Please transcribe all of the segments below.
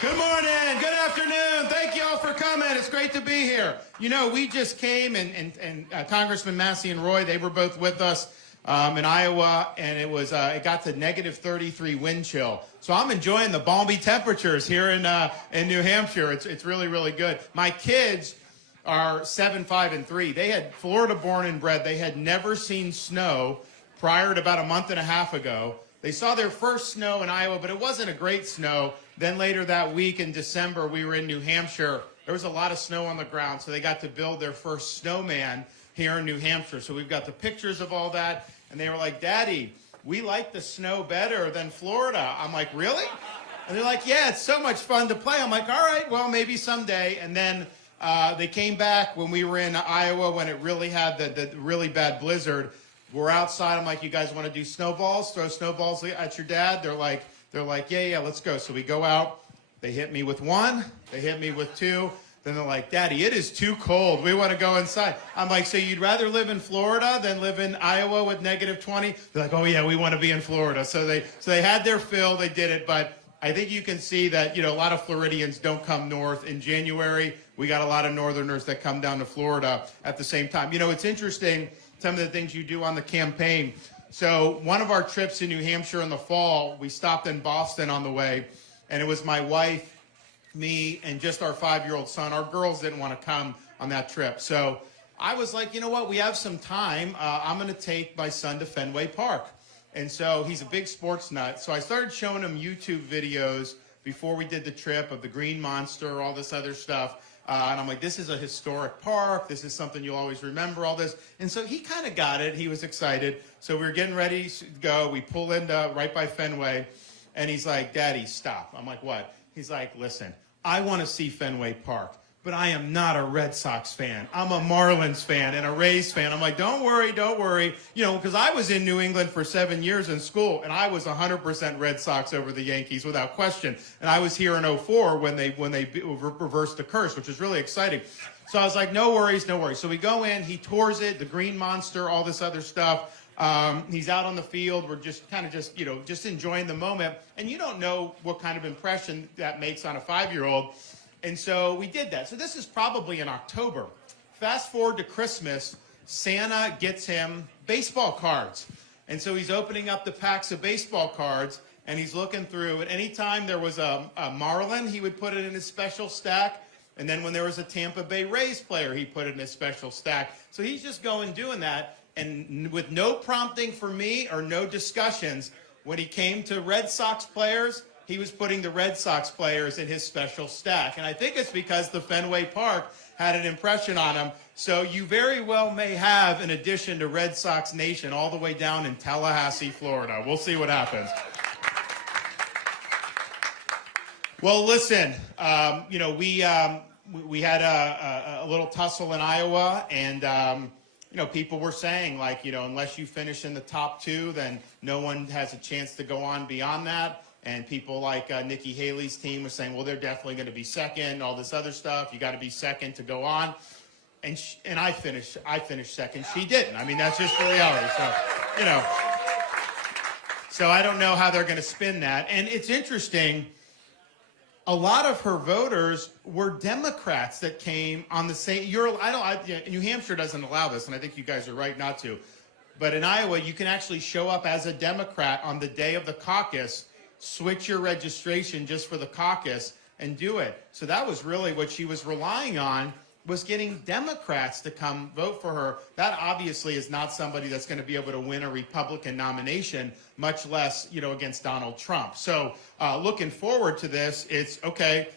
Good morning, good afternoon. Thank you all for coming. It's great to be here. You know, we just came, and Congressman Massey and Roy, they were both with us in Iowa, and it got to negative 33 wind chill. So I'm enjoying the balmy temperatures here in New Hampshire. It's really, really good. My kids are 7, 5, and 3. They had Florida born and bred. They had never seen snow prior to about a month and a half ago. They saw their first snow in Iowa, but it wasn't a great snow. Then later that week in December, we were in New Hampshire. There was a lot of snow on the ground, so they got to build their first snowman here in New Hampshire. So we've got the pictures of all that, and they were like, Daddy, we like the snow better than Florida. I'm like, really? And they're like, yeah, it's so much fun to play. I'm like, all right, well, maybe someday. And then they came back when we were in Iowa when it really had the really bad blizzard. We're outside. I'm like, you guys want to do snowballs? Throw snowballs at your dad? They're like, yeah, let's go. So we go out. They hit me with 1. They hit me with 2. Then they're like, Daddy, it is too cold. We want to go inside. I'm like, so you'd rather live in Florida than live in Iowa with negative 20? They're like, oh yeah, we want to be in Florida. So they had their fill. They did it. But I think you can see that, you know, a lot of Floridians don't come north in January. We got a lot of Northerners that come down to Florida at the same time. You know, it's interesting, some of the things you do on the campaign. So one of our trips in New Hampshire in the fall, we stopped in Boston on the way, and it was my wife, me, and just our 5-year-old son. Our girls didn't want to come on that trip. So I was like, you know what, we have some time. I'm going to take my son to Fenway Park. And so he's a big sports nut. So I started showing him YouTube videos before we did the trip of the Green Monster, all this other stuff. And I'm like, this is a historic park. This is something you'll always remember, all this. And so he kind of got it. He was excited. So we were getting ready to go. We pull in right by Fenway. And he's like, Daddy, stop. I'm like, what? He's like, listen, I want to see Fenway Park, but I am not a Red Sox fan. I'm a Marlins fan and a Rays fan. I'm like, don't worry. You know, because I was in New England for 7 years in school, and I was 100% Red Sox over the Yankees without question. And I was here in 2004 when they reversed the curse, which was really exciting. So I was like, no worries. So we go in, he tours it, the Green Monster, all this other stuff. He's out on the field. We're just enjoying the moment. And you don't know what kind of impression that makes on a 5-year-old. And so we did that. So this is probably in October. Fast forward to Christmas, Santa gets him baseball cards. And so he's opening up the packs of baseball cards, and he's looking through. And anytime there was a Marlin, he would put it in his special stack. And then when there was a Tampa Bay Rays player, he put it in his special stack. So he's just doing that. And with no prompting for me or no discussions, when he came to Red Sox players, he was putting the Red Sox players in his special stack. And I think it's because the Fenway Park had an impression on him. So you very well may have an addition to Red Sox Nation all the way down in Tallahassee, Florida. We'll see what happens. Well, listen, you know, we had a little tussle in Iowa, and you know, people were saying, like, you know, unless you finish in the top 2, then no one has a chance to go on beyond that. And people like Nikki Haley's team was saying, well, they're definitely going to be second, all this other stuff. You got to be second to go on. And I finished second. She didn't. I mean, that's just the reality. So, you know. So I don't know how they're going to spin that. And it's interesting. A lot of her voters were Democrats that came on the same. New Hampshire doesn't allow this, and I think you guys are right not to. But in Iowa, you can actually show up as a Democrat on the day of the caucus, switch your registration just for the caucus, and do it. So that was really what she was relying on, was getting Democrats to come vote for her. That obviously is not somebody that's going to be able to win a Republican nomination, much less, you know, against Donald Trump. So looking forward to this, it's okay.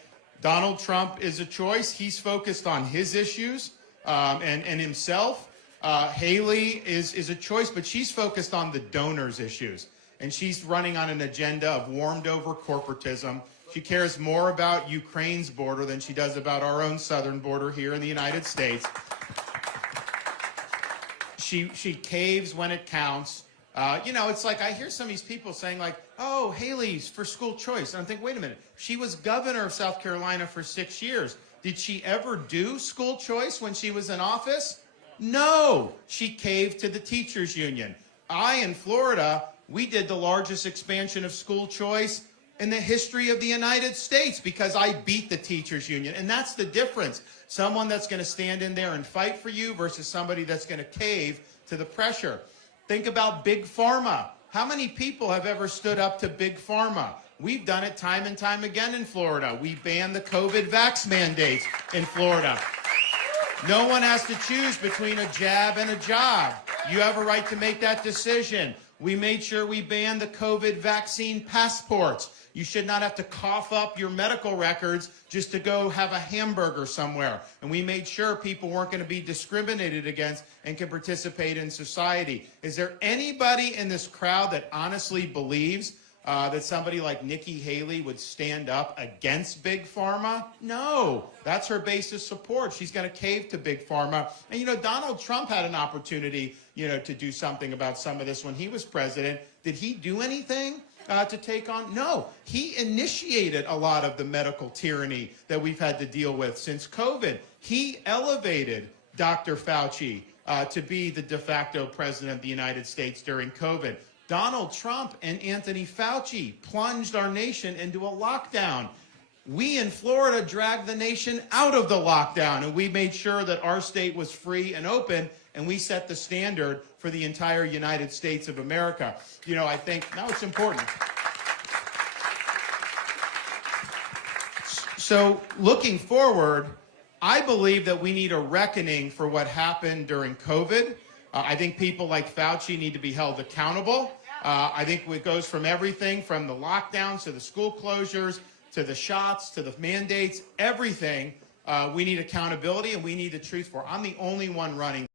Donald Trump is a choice. He's focused on his issues and himself. Haley is a choice, but she's focused on the donors' issues. And she's running on an agenda of warmed over corporatism. She cares more about Ukraine's border than she does about our own southern border here in the United States. She caves when it counts. You know, it's like I hear some of these people saying, like, oh, Haley's for school choice. And I'm thinking, wait a minute. She was governor of South Carolina for 6 years. Did she ever do school choice when she was in office? No. She caved to the teachers union. In Florida, we did the largest expansion of school choice in the history of the United States because I beat the teachers union. And that's the difference. Someone that's going to stand in there and fight for you versus somebody that's going to cave to the pressure. Think about Big Pharma. How many people have ever stood up to Big Pharma? We've done it time and time again in Florida. We banned the COVID vax mandates in Florida. No one has to choose between a jab and a job. You have a right to make that decision. We made sure we banned the COVID vaccine passports. You should not have to cough up your medical records just to go have a hamburger somewhere. And we made sure people weren't going to be discriminated against and can participate in society. Is there anybody in this crowd that honestly believes that somebody like Nikki Haley would stand up against Big Pharma? No, that's her base of support. She's going to cave to Big Pharma. And, you know, Donald Trump had an opportunity, you know, to do something about some of this when he was president. Did he do anything to take on? No, he initiated a lot of the medical tyranny that we've had to deal with since COVID. He elevated Dr. Fauci to be the de facto president of the United States during COVID. Donald Trump and Anthony Fauci plunged our nation into a lockdown. We in Florida dragged the nation out of the lockdown, and we made sure that our state was free and open, and we set the standard for the entire United States of America. You know, I think now it's important. So looking forward, I believe that we need a reckoning for what happened during COVID. I think people like Fauci need to be held accountable. I think it goes from everything from the lockdowns to the school closures to the shots to the mandates, everything. We need accountability and we need the truth for. I'm the only one running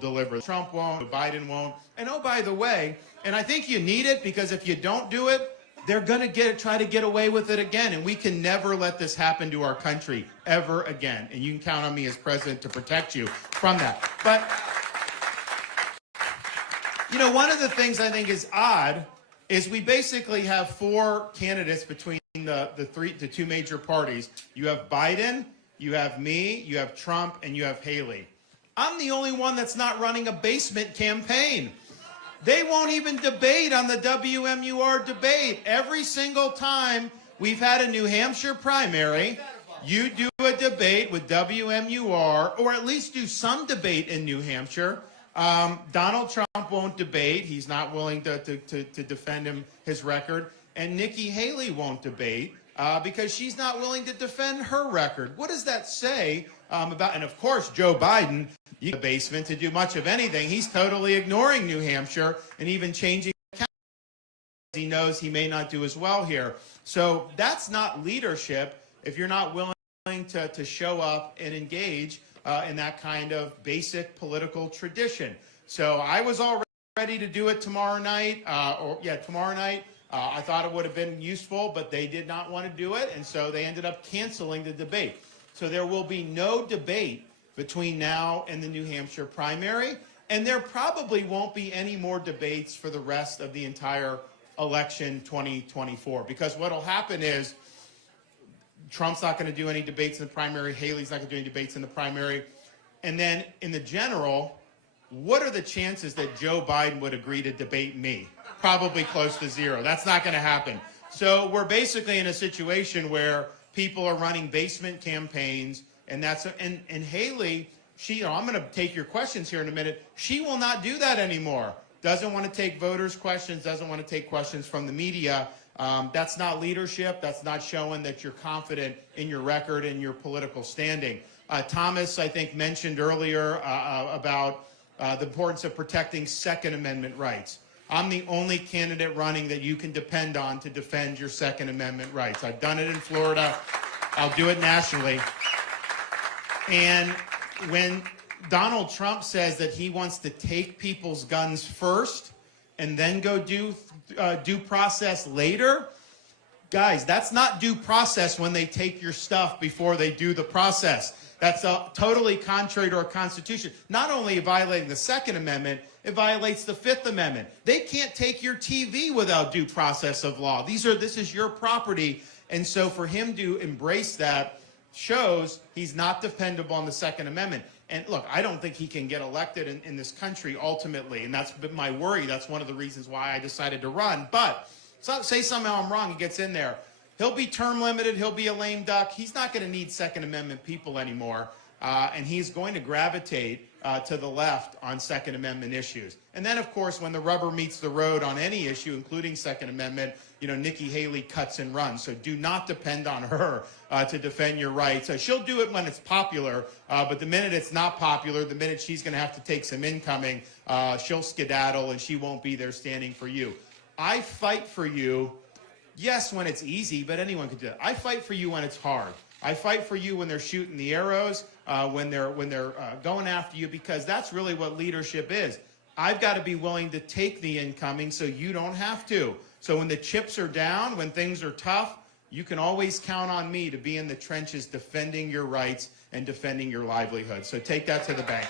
deliver. Trump won't, Biden won't. And oh, by the way, and I think you need it because if you don't do it, they're going to try to get away with it again. And we can never let this happen to our country ever again. And you can count on me as president to protect you from that. But, you know, one of the things I think is odd is we basically have four candidates between the two major parties. You have Biden, you have me, you have Trump, and you have Haley. I'm the only one that's not running a basement campaign. They won't even debate on the WMUR debate. Every single time we've had a New Hampshire primary, you do a debate with WMUR, or at least do some debate in New Hampshire. Donald Trump won't debate. He's not willing to defend his record. And Nikki Haley won't debate because she's not willing to defend her record. What does that say about, and of course, Joe Biden, the basement to do much of anything. He's totally ignoring New Hampshire and even changing the he knows he may not do as well here. So that's not leadership if you're not willing to show up and engage in that kind of basic political tradition. So I was all ready to do it tomorrow night, tomorrow night. I thought it would have been useful, but they did not want to do it, and so they ended up canceling the debate. So there will be no debate between now and the New Hampshire primary, and there probably won't be any more debates for the rest of the entire election 2024, because what will happen is Trump's not going to do any debates in the primary, Haley's not going to do any debates in the primary, and then in the general, what are the chances that Joe Biden would agree to debate me? Probably close to zero. That's not going to happen. So we're basically in a situation where people are running basement campaigns. And Haley, I'm going to take your questions here in a minute. She will not do that anymore. Doesn't want to take voters' questions, doesn't want to take questions from the media. That's not leadership. That's not showing that you're confident in your record and your political standing. Thomas, I think, mentioned earlier about the importance of protecting Second Amendment rights. I'm the only candidate running that you can depend on to defend your Second Amendment rights. I've done it in Florida. I'll do it nationally. And when Donald Trump says that he wants to take people's guns first and then go do due process later, guys, that's not due process when they take your stuff before they do the process. That's totally contrary to our Constitution. Not only violating the Second Amendment, it violates the Fifth Amendment. They can't take your TV without due process of law. This is your property. And so for him to embrace that shows he's not dependable on the Second Amendment. And look, I don't think he can get elected in this country ultimately, and that's been my worry. That's one of the reasons why I decided to run. But say somehow I'm wrong, he gets in there. He'll be term limited. He'll be a lame duck. He's not going to need Second Amendment people anymore. And he's going to gravitate to the left on Second Amendment issues. And then, of course, when the rubber meets the road on any issue, including Second Amendment, Nikki Haley cuts and runs. So do not depend on her to defend your rights. She'll do it when it's popular, but the minute it's not popular, the minute she's going to have to take some incoming, she'll skedaddle and she won't be there standing for you. I fight for you, yes, when it's easy, but anyone can do it. I fight for you when it's hard. I fight for you when they're shooting the arrows, when they're going after you, because that's really what leadership is. I've got to be willing to take the incoming so you don't have to. So when the chips are down, when things are tough, you can always count on me to be in the trenches defending your rights and defending your livelihood. So take that to the bank.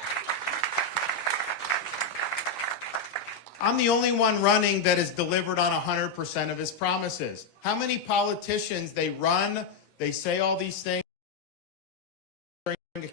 I'm the only one running that has delivered on 100% of his promises. How many politicians, they run, they say all these things,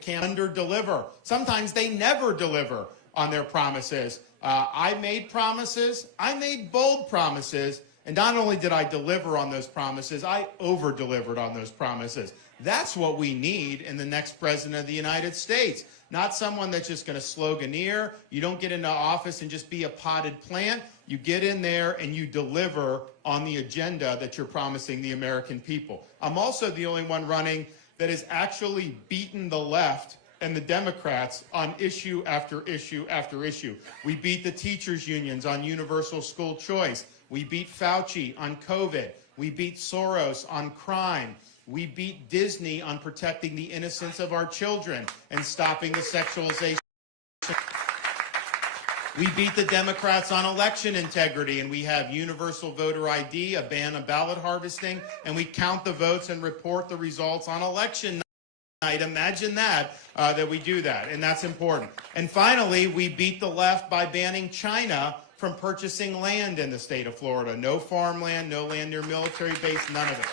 can't under-deliver. Sometimes they never deliver on their promises. I made promises, I made bold promises, and not only did I deliver on those promises, I over-delivered on those promises. That's what we need in the next president of the United States. Not someone that's just going to sloganeer. You don't get into office and just be a potted plant. You get in there and you deliver on the agenda that you're promising the American people. I'm also the only one running that has actually beaten the left and the Democrats on issue after issue after issue. We beat the teachers' unions on universal school choice. We beat Fauci on COVID. We beat Soros on crime. We beat Disney on protecting the innocence of our children and stopping the sexualization. We beat the Democrats on election integrity, and we have universal voter ID, a ban on ballot harvesting, and we count the votes and report the results on election night. Imagine that, that we do that, and that's important. And finally, we beat the left by banning China from purchasing land in the state of Florida. No farmland, no land near military base, none of it.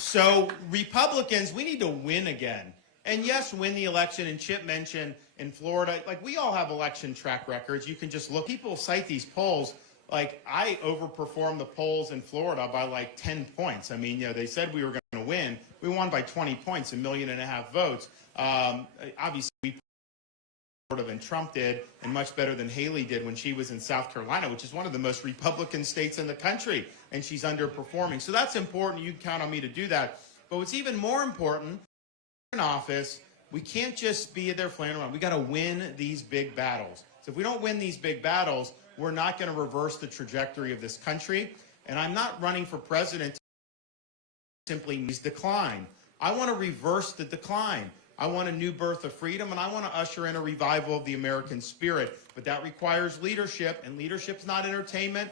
So Republicans, we need to win again. And yes, win the election. And Chip mentioned in Florida, like we all have election track records. You can just look. People cite these polls. Like I overperformed the polls in Florida by like 10 points. I mean, they said we were going to win. We won by 20 points, 1.5 million votes. Obviously, we than Trump did, and much better than Haley did when she was in South Carolina, which is one of the most Republican states in the country, and she's underperforming. So that's important. You can count on me to do that. But what's even more important, in office, we can't just be there flying around. We got to win these big battles. So if we don't win these big battles, we're not going to reverse the trajectory of this country. And I'm not running for president to simply decline. I want to reverse the decline. I want a new birth of freedom, and I want to usher in a revival of the American spirit. But that requires leadership, and leadership's not entertainment.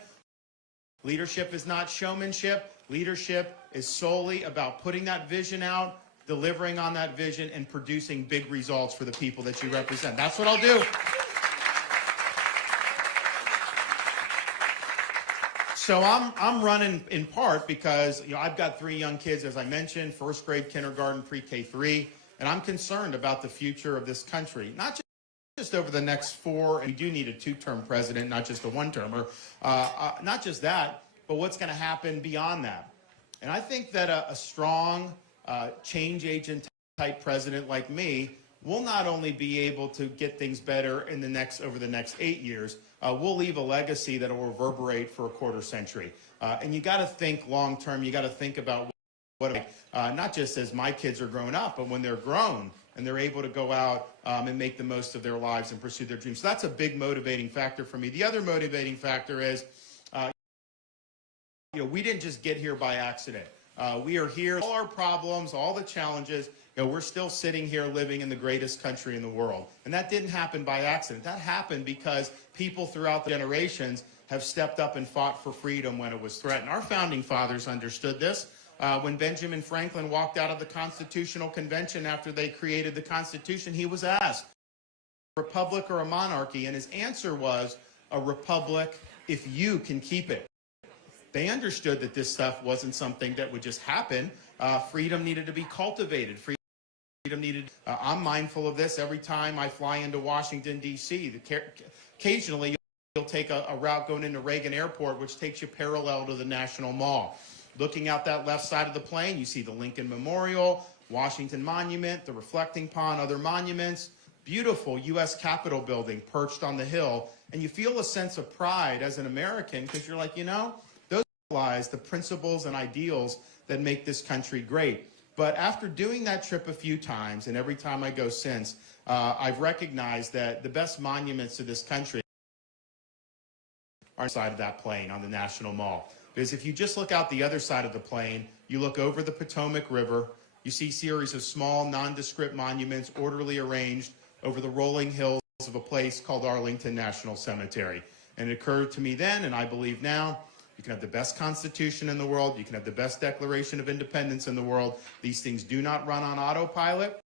Leadership is not showmanship. Leadership is solely about putting that vision out, delivering on that vision, and producing big results for the people that you represent. That's what I'll do. So I'm running in part because I've got 3 young kids, as I mentioned, first grade, kindergarten, pre-K 3. And I'm concerned about the future of this country, not just over the next 4, and we do need a 2-term president, not just a 1-termer, not just that, but what's going to happen beyond that. And I think that a strong change agent type president like me will not only be able to get things better in over the next 8 years, we'll leave a legacy that will reverberate for a quarter century. And you got to think long term. You got to think about not just as my kids are grown up, but when they're grown and they're able to go out and make the most of their lives and pursue their dreams. So that's a big motivating factor for me. The other motivating factor is, we didn't just get here by accident. We are here, all our problems, all the challenges, we're still sitting here living in the greatest country in the world. And that didn't happen by accident. That happened because people throughout the generations have stepped up and fought for freedom when it was threatened. Our founding fathers understood this. When Benjamin Franklin walked out of the Constitutional Convention after they created the Constitution, he was asked, a republic or a monarchy? And his answer was, a republic if you can keep it. They understood that this stuff wasn't something that would just happen. Freedom needed to be cultivated. Freedom needed. I'm mindful of this every time I fly into Washington, D.C. Occasionally, take a route going into Reagan Airport, which takes you parallel to the National Mall. Looking out that left side of the plane, you see the Lincoln Memorial, Washington Monument, the Reflecting Pond, other monuments, beautiful U.S. Capitol building perched on the hill, and you feel a sense of pride as an American because you're like, you know, those symbolize the principles and ideals that make this country great. But after doing that trip a few times, and every time I go since, I've recognized that the best monuments to this country are on the side of that plane on the National Mall. Because if you just look out the other side of the plane, you look over the Potomac River, you see a series of small, nondescript monuments orderly arranged over the rolling hills of a place called Arlington National Cemetery. And it occurred to me then, and I believe now, you can have the best Constitution in the world, you can have the best Declaration of Independence in the world. These things do not run on autopilot.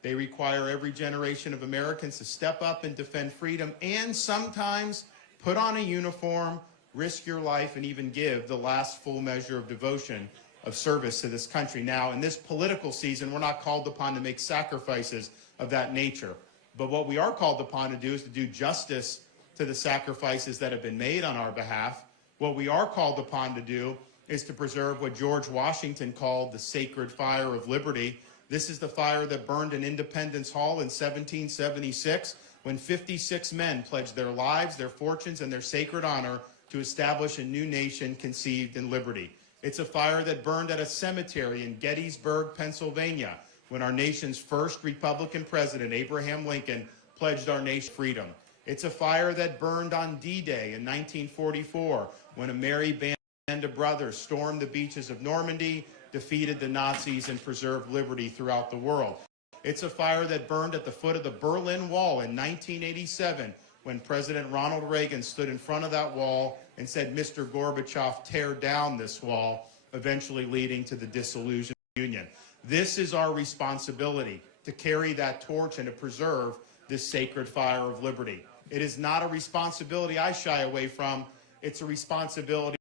They require every generation of Americans to step up and defend freedom and sometimes put on a uniform, risk your life, and even give the last full measure of devotion of service to this country. Now, in this political season, we're not called upon to make sacrifices of that nature. But what we are called upon to do is to do justice to the sacrifices that have been made on our behalf. What we are called upon to do is to preserve what George Washington called the sacred fire of liberty. This is the fire that burned in Independence Hall in 1776 when 56 men pledged their lives, their fortunes, and their sacred honor to establish a new nation conceived in liberty. It's a fire that burned at a cemetery in Gettysburg, Pennsylvania, when our nation's first Republican president, Abraham Lincoln, pledged our nation freedom. It's a fire that burned on D-Day in 1944, when a merry band of brothers stormed the beaches of Normandy, defeated the Nazis, and preserved liberty throughout the world. It's a fire that burned at the foot of the Berlin Wall in 1987, when President Ronald Reagan stood in front of that wall and said, "Mr. Gorbachev, tear down this wall," eventually leading to the dissolution of the Union. This is our responsibility, to carry that torch and to preserve this sacred fire of liberty. It is not a responsibility I shy away from. It's a responsibility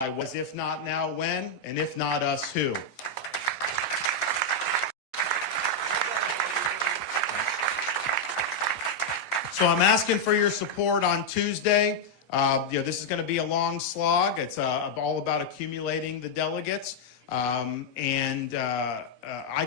I was, if not now, when, and if not us, who. So I'm asking for your support on Tuesday. This is going to be a long slog. It's all about accumulating the delegates. I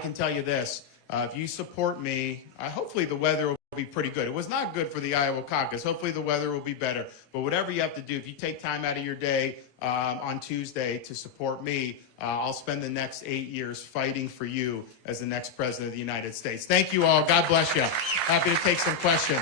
can tell you this, if you support me, hopefully the weather will be pretty good. It was not good for the Iowa caucus. Hopefully the weather will be better. But whatever you have to do, if you take time out of your day on Tuesday to support me, I'll spend the next 8 years fighting for you as the next president of the United States. Thank you all. God bless you. Happy to take some questions.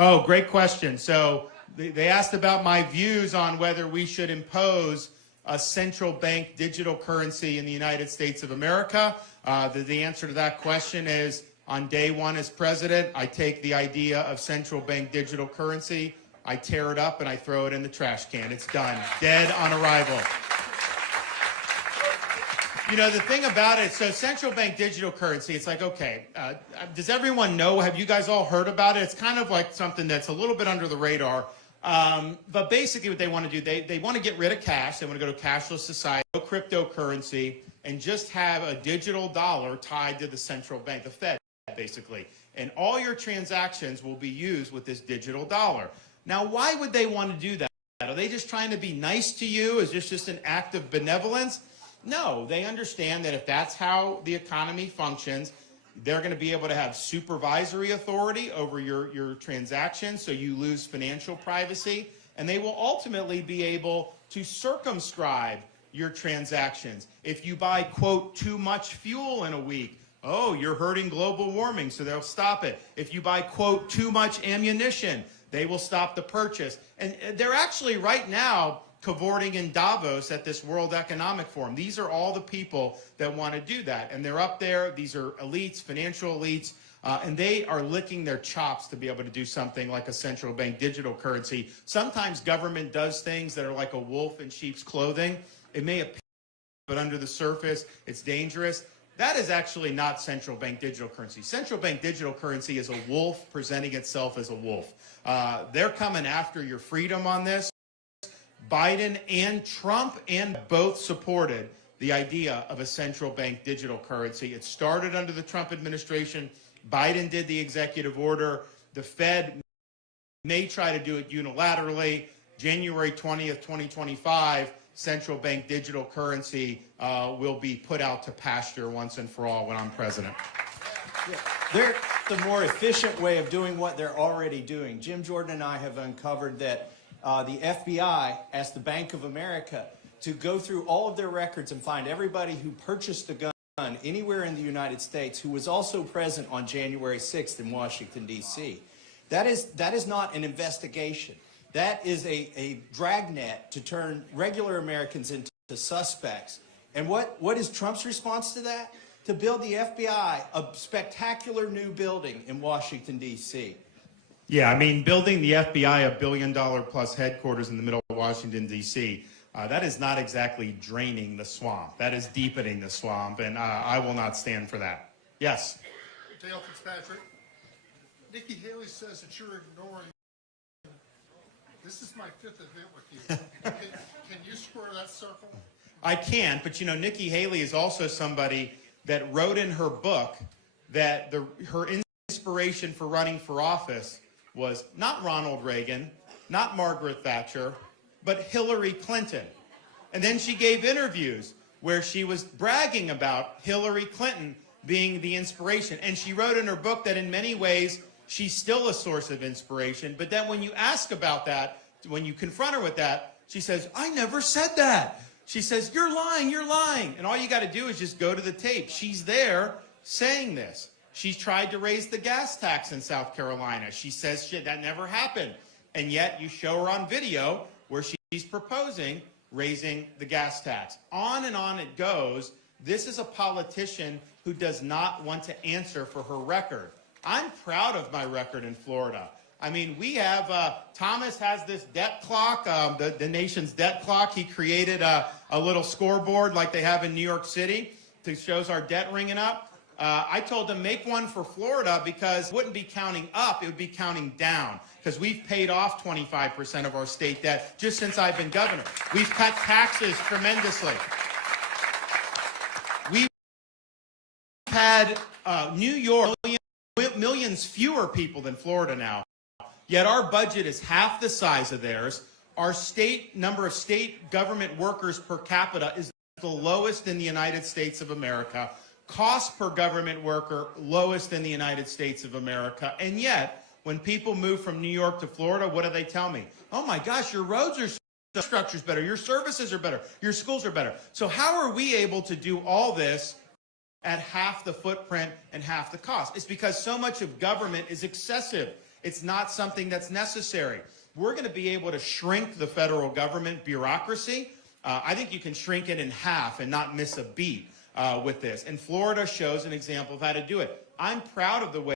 Oh, great question. So they asked about my views on whether we should impose a central bank digital currency in the United States of America. The answer to that question is, on day one as president, I take the idea of central bank digital currency, I tear it up, and I throw it in the trash can. It's done. Dead on arrival. You know, the thing about it, so central bank digital currency, it's like, okay, does everyone know? Have you guys all heard about it? It's kind of like something that's a little bit under the radar. But basically what they want to do, they want to get rid of cash. They want to go to a cashless society, no cryptocurrency, and just have a digital dollar tied to the central bank, the Fed, basically. And all your transactions will be used with this digital dollar. Now, why would they want to do that? Are they just trying to be nice to you? Is this just an act of benevolence? No, they understand that if that's how the economy functions, they're going to be able to have supervisory authority over your transactions, so you lose financial privacy, and they will ultimately be able to circumscribe your transactions. If you buy, quote, too much fuel in a week, oh, you're hurting global warming, so they'll stop it. If you buy, quote, too much ammunition, they will stop the purchase. And they're actually right now cavorting in Davos at this World Economic Forum. These are all the people that want to do that. And they're up there. These are elites, financial elites, and they are licking their chops to be able to do something like a central bank digital currency. Sometimes government does things that are like a wolf in sheep's clothing. It may appear, but under the surface, it's dangerous. That is actually not central bank digital currency. Central bank digital currency is a wolf presenting itself as a wolf. They're coming after your freedom on this. Biden and Trump and both supported the idea of a central bank digital currency. It started under the Trump administration. Biden did the executive order. The Fed may try to do it unilaterally. January 20th, 2025, central bank digital currency will be put out to pasture once and for all when I'm president. Yeah. They're the more efficient way of doing what they're already doing. Jim Jordan and I have uncovered that the FBI asked the Bank of America to go through all of their records and find everybody who purchased a gun anywhere in the United States who was also present on January 6th in Washington, D.C. That is not an investigation. That is a dragnet to turn regular Americans into suspects. And what is Trump's response to that? To build the FBI a spectacular new building in Washington, D.C. Yeah, I mean, building the FBI $1 billion plus headquarters in the middle of Washington, D.C., that is not exactly draining the swamp. That is deepening the swamp, and I will not stand for that. Yes? Dale Fitzpatrick. Nikki Haley says that you're ignoring. This is my 5th event with you. Can you square that circle? I can, but you know, Nikki Haley is also somebody that wrote in her book that her inspiration for running for office was not Ronald Reagan, not Margaret Thatcher, but Hillary Clinton. And then she gave interviews where she was bragging about Hillary Clinton being the inspiration. And she wrote in her book that in many ways, she's still a source of inspiration. But then when you ask about that, when you confront her with that, she says, I never said that. She says, you're lying, you're lying. And all you got to do is just go to the tape. She's there saying this. She's tried to raise the gas tax in South Carolina. She says shit, that never happened. And yet you show her on video where she's proposing raising the gas tax. On and on it goes. This is a politician who does not want to answer for her record. I'm proud of my record in Florida. I mean, we have, Thomas has this debt clock, the nation's debt clock. He created a little scoreboard like they have in New York City that shows our debt ringing up. I told him, make one for Florida because it wouldn't be counting up, it would be counting down. Because we've paid off 25% of our state debt just since I've been governor. We've cut taxes tremendously. We've had New York, millions fewer people than Florida now. Yet our budget is half the size of theirs. Our number of state government workers per capita is the lowest in the United States of America. Cost per government worker, lowest in the United States of America. And yet, when people move from New York to Florida, what do they tell me? Oh my gosh, your roads are structure's better, your services are better, your schools are better. So how are we able to do all this at half the footprint and half the cost? It's because so much of government is excessive. It's not something that's necessary. We're going to be able to shrink the federal government bureaucracy. I think you can shrink it in half and not miss a beat with this. And Florida shows an example of how to do it. I'm proud of the way.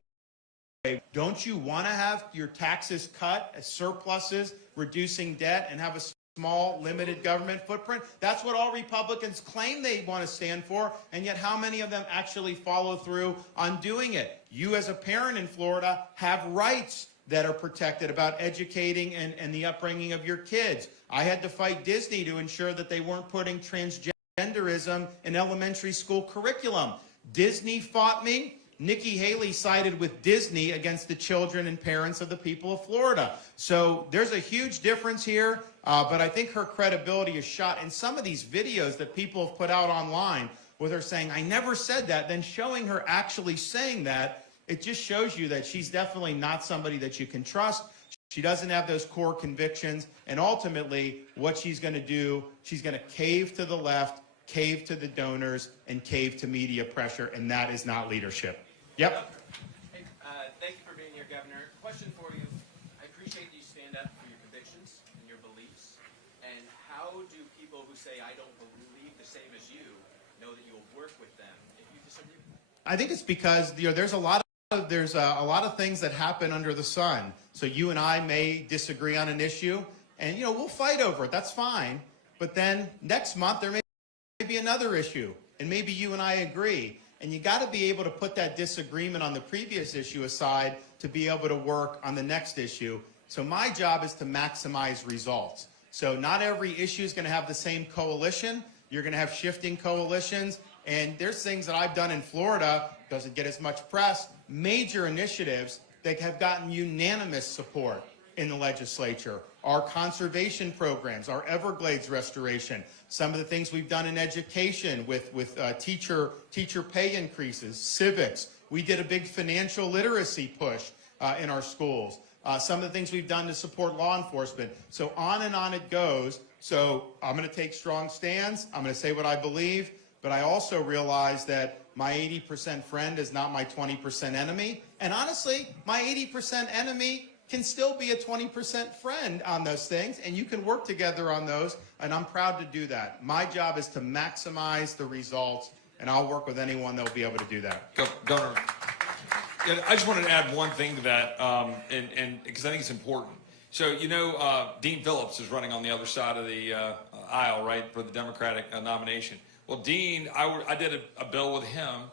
Don't you want to have your taxes cut as surpluses, reducing debt, and have a small, limited government footprint? That's what all Republicans claim they want to stand for, and yet how many of them actually follow through on doing it? You as a parent in Florida have rights that are protected about educating and the upbringing of your kids. I had to fight Disney to ensure that they weren't putting transgenderism in elementary school curriculum. Disney fought me. Nikki Haley sided with Disney against the children and parents of the people of Florida. So there's a huge difference here, but I think her credibility is shot. And some of these videos that people have put out online where they're saying, I never said that, then showing her actually saying that, it just shows you that she's definitely not somebody that you can trust. She doesn't have those core convictions. And ultimately, what she's going to do, she's going to cave to the left, cave to the donors, and cave to media pressure, and that is not leadership. Yep. Hey, thank you for being here, Governor. Question for you. I appreciate you stand up for your convictions and your beliefs. And how do people who say, I don't believe the same as you, know that you'll work with them if you disagree? I think it's because there's a lot of things that happen under the sun. So you and I may disagree on an issue, and we'll fight over it. That's fine. But then next month there may be another issue, and maybe you and I agree. And you got to be able to put that disagreement on the previous issue aside to be able to work on the next issue. So my job is to maximize results. So not every issue is going to have the same coalition. You're going to have shifting coalitions. And there's things that I've done in Florida, doesn't get as much press, major initiatives that have gotten unanimous support in the legislature. Our conservation programs, our Everglades restoration, some of the things we've done in education with teacher pay increases, civics. We did a big financial literacy push in our schools. Some of the things we've done to support law enforcement. So on and on it goes. So I'm going to take strong stands. I'm going to say what I believe. But I also realize that my 80% friend is not my 20% enemy. And honestly, my 80% enemy can still be a 20% friend on those things. And you can work together on those. And I'm proud to do that. My job is to maximize the results. And I'll work with anyone that will be able to do that. Governor, yeah, I just wanted to add one thing to that, and because I think it's important. So, you know, Dean Phillips is running on the other side of the aisle, right, for the Democratic nomination. Well, Dean, I did a bill with him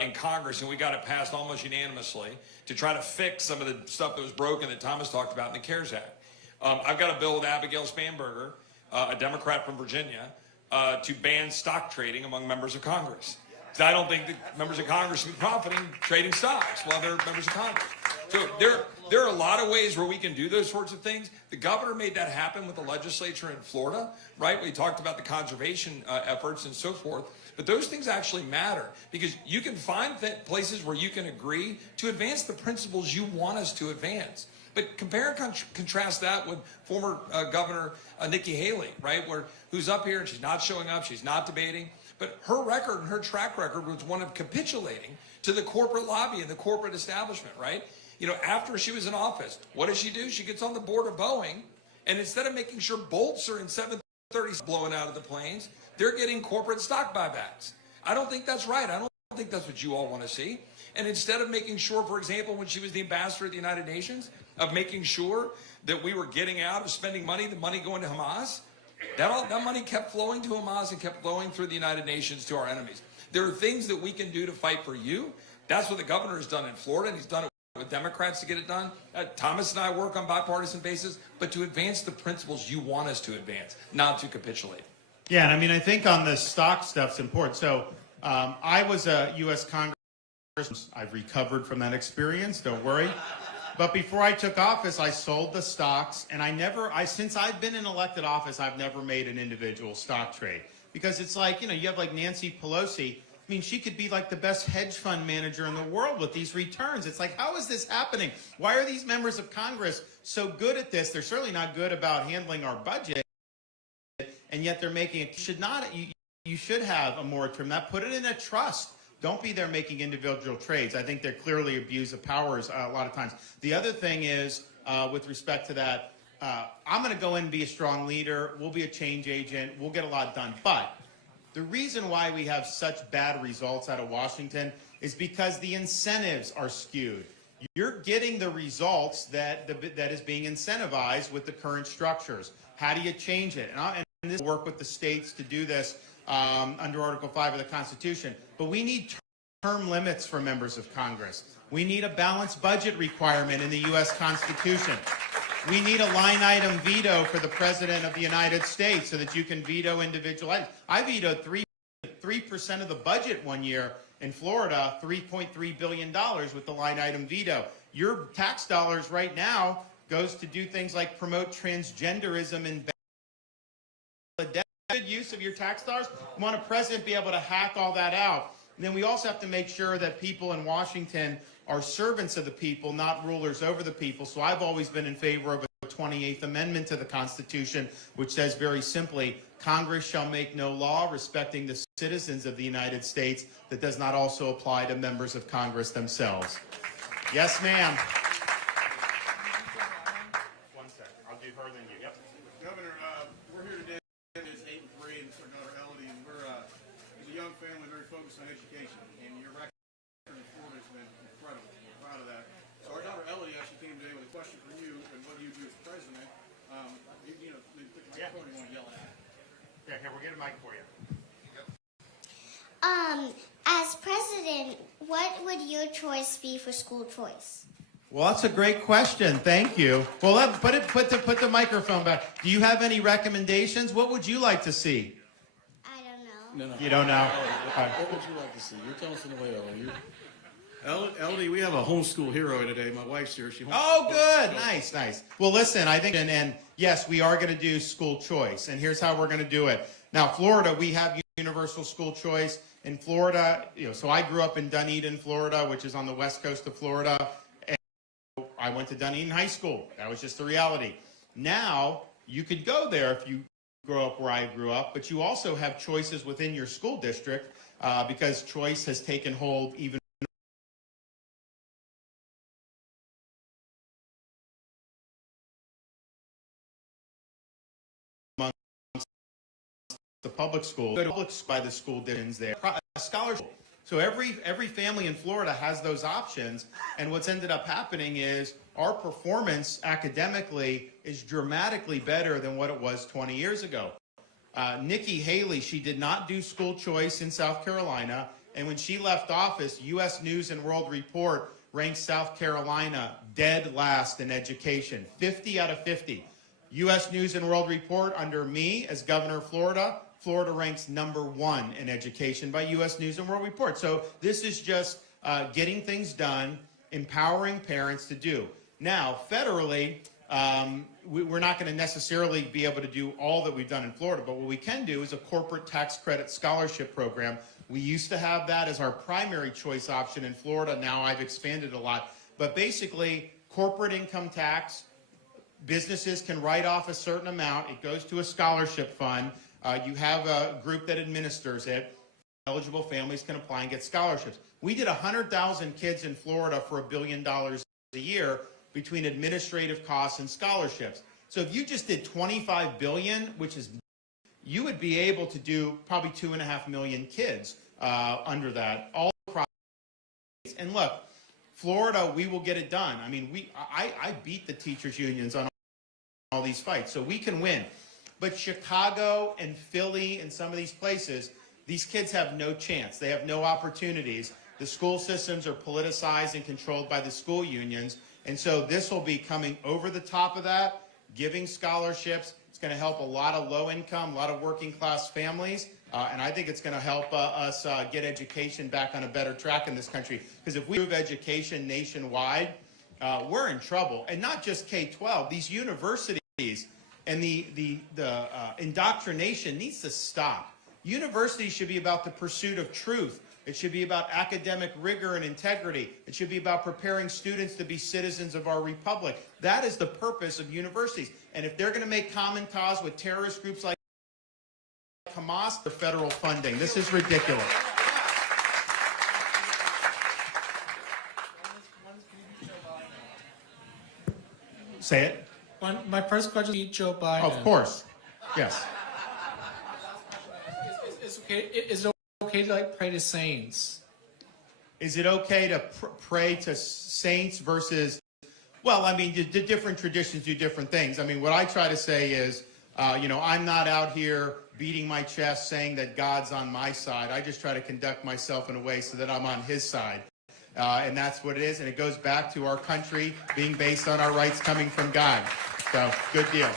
in Congress, and we got it passed almost unanimously to try to fix some of the stuff that was broken that Thomas talked about in the CARES Act. I've got a bill with Abigail Spanberger, a Democrat from Virginia, to ban stock trading among members of Congress. Because I don't think that members of Congress should be profiting trading stocks while they're members of Congress. So there are a lot of ways where we can do those sorts of things. The governor made that happen with the legislature in Florida, right? We talked about the conservation efforts and so forth. But those things actually matter because you can find places where you can agree to advance the principles you want us to advance. But compare and contrast that with former Governor Nikki Haley, right, who's up here and she's not showing up, she's not debating. But her record and her track record was one of capitulating to the corporate lobby and the corporate establishment, right? You know, after she was in office, what does she do? She gets on the board of Boeing, and instead of making sure bolts are in 737s blowing out of the planes, they're getting corporate stock buybacks. I don't think that's right. I don't think that's what you all want to see. And instead of making sure, for example, when she was the ambassador at the United Nations, of making sure that we were getting out of spending money, the money going to Hamas, that money kept flowing to Hamas and kept flowing through the United Nations to our enemies. There are things that we can do to fight for you. That's what the governor has done in Florida, and he's done it with Democrats to get it done. Thomas and I work on bipartisan basis, but to advance the principles you want us to advance, not to capitulate. Yeah, and I mean, I think on the stock stuff's important. So I was a U.S. Congressman. I've recovered from that experience, don't worry. But before I took office, I sold the stocks, and since I've been in elected office, I've never made an individual stock trade. Because it's like, you know, you have like Nancy Pelosi. I mean, she could be like the best hedge fund manager in the world with these returns. It's like, how is this happening? Why are these members of Congress so good at this? They're certainly not good about handling our budget, and yet they're making it. You should have a moratorium. Put it in a trust. Don't be there making individual trades. I think they're clearly abuse of powers a lot of times. The other thing is, with respect to that, I'm going to go in and be a strong leader. We'll be a change agent. We'll get a lot done. But the reason why we have such bad results out of Washington is because the incentives are skewed. You're getting the results that is being incentivized with the current structures. How do you change it? And this work with the states to do this under Article 5 of the Constitution. But we need term limits for members of Congress. We need a balanced budget requirement in the U.S. Constitution. We need a line item veto for the President of the United States so that you can veto individual items. I vetoed 3% of the budget one year in Florida, $3.3 billion with the line item veto. Your tax dollars right now goes to do things like promote transgenderism in good use of your tax dollars. We want a president to be able to hack all that out. And then we also have to make sure that people in Washington are servants of the people, not rulers over the people. So I've always been in favor of a 28th Amendment to the Constitution, which says very simply, Congress shall make no law respecting the citizens of the United States that does not also apply to members of Congress themselves. Yes, ma'am. One second. I'll do her, then you. Yep. Governor, we're here today. It's 8-3, and it's our daughter Elodie, and we're as a young family very focused on education. And your record in Florida has been incredible. We're proud of that. So our daughter Elodie actually came today with a question for you and what you do as president. You know, the microphone you want to yell at. Yeah, here, we'll get a mic for you. As president, what would your choice be for school choice? Well, that's a great question. Thank you. Well, put the microphone back. Do you have any recommendations? What would you like to see? I don't No. You don't know? What would you like to see? You tell us on the way over. LD, we have a homeschool hero today. My wife's here. Oh, good. Nice. Well, listen, I think, and yes, we are going to do school choice, and here's how we're going to do it. Now, Florida, we have universal school choice. In Florida, so I grew up in Dunedin, Florida, which is on the west coast of Florida, and I went to Dunedin High School. That was just the reality. Now, you could go there if you grow up where I grew up, but you also have choices within your school district because choice has taken hold even the public school, by the school divisions there, a scholarship. So every family in Florida has those options, and what's ended up happening is our performance academically is dramatically better than what it was 20 years ago. Nikki Haley, she did not do school choice in South Carolina, and when she left office, U.S. News and World Report ranked South Carolina dead last in education, 50 out of 50. U.S. News and World Report under me as governor of Florida, Florida ranks #1 in education by U.S. News and World Report. So this is just getting things done, empowering parents to do. Now, federally, we're not going to necessarily be able to do all that we've done in Florida, but what we can do is a corporate tax credit scholarship program. We used to have that as our primary choice option in Florida. Now I've expanded a lot. But basically, corporate income tax, businesses can write off a certain amount. It goes to a scholarship fund. You have a group that administers it. Eligible families can apply and get scholarships. We did 100,000 kids in Florida for $1 billion a year between administrative costs and scholarships. So if you just did 25 billion, which is, you would be able to do probably 2.5 million kids under that, all across. And look, Florida, we will get it done. I mean, I beat the teachers unions on all these fights, so we can win. But Chicago and Philly and some of these places, these kids have no chance. They have no opportunities. The school systems are politicized and controlled by the school unions. And so this will be coming over the top of that, giving scholarships. It's going to help a lot of low income, a lot of working class families. And I think it's going to help us get education back on a better track in this country. Because if we move education nationwide, we're in trouble. And not just K-12, these universities and the indoctrination needs to stop. Universities should be about the pursuit of truth. It should be about academic rigor and integrity. It should be about preparing students to be citizens of our republic. That is the purpose of universities. And if they're going to make common cause with terrorist groups like Hamas, the federal funding. This is ridiculous. Say it. My first question is Joe Biden. Of course. Yes. Is it okay to pray to saints? Is it okay to pray to saints versus, well, I mean, the different traditions do different things. I mean, what I try to say is, I'm not out here beating my chest saying that God's on my side. I just try to conduct myself in a way so that I'm on his side. And that's what it is. And it goes back to our country being based on our rights coming from God. So, good deal.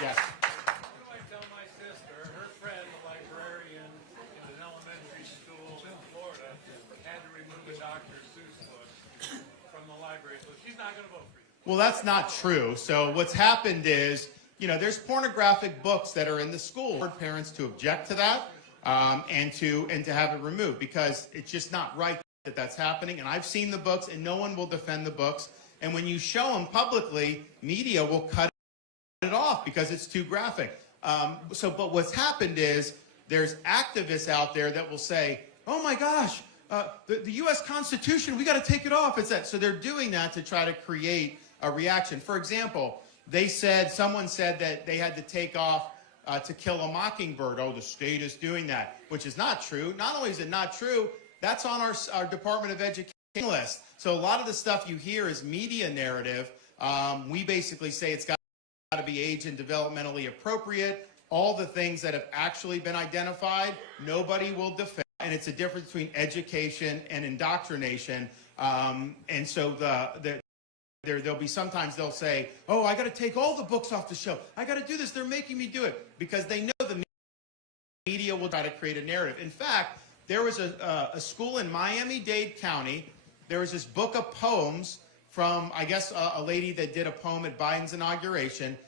Yes. I tell my sister, her friend, the librarian in an elementary school in Florida, had to remove a Dr. Seuss book from the library, so she's not going to vote for you. Well, that's not true. So what's happened is, there's pornographic books that are in the school. For parents to object to that and to have it removed because it's just not right that that's happening. And I've seen the books, and no one will defend the books. And when you show them publicly, media will cut it off because it's too graphic. But what's happened is there's activists out there that will say, oh my gosh, the U.S. Constitution, we got to take it off. It's that. So they're doing that to try to create a reaction. For example, someone said that they had to take off To Kill a Mockingbird. Oh, the state is doing that, which is not true. Not only is it not true, that's on our Department of Education list. So a lot of the stuff you hear is media narrative. We basically say it's got to be age and developmentally appropriate. All the things that have actually been identified, nobody will defend. And it's a difference between education and indoctrination. And so there'll be sometimes they'll say, oh, I got to take all the books off the shelf. I got to do this. They're making me do it because they know the media will try to create a narrative. In fact, there was a school in Miami-Dade County. There was this book of poems from, I guess, a lady that did a poem at Biden's inauguration.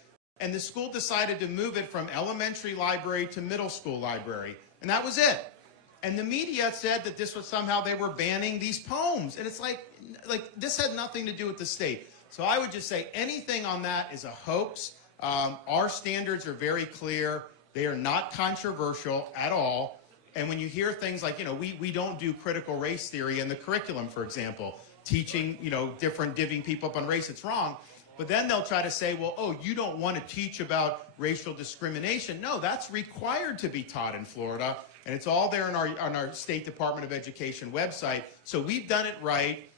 And the school decided to move it from elementary library to middle school library. And that was it. And the media said that this was somehow they were banning these poems. And it's like this had nothing to do with the state. So I would just say anything on that is a hoax. Our standards are very clear. They are not controversial at all. And when you hear things like, we don't do critical race theory in the curriculum, for example, teaching, different divvying people up on race, it's wrong. But then they'll try to say, well, oh, you don't want to teach about racial discrimination. No, that's required to be taught in Florida. And it's all there on our State Department of Education website. So we've done it right.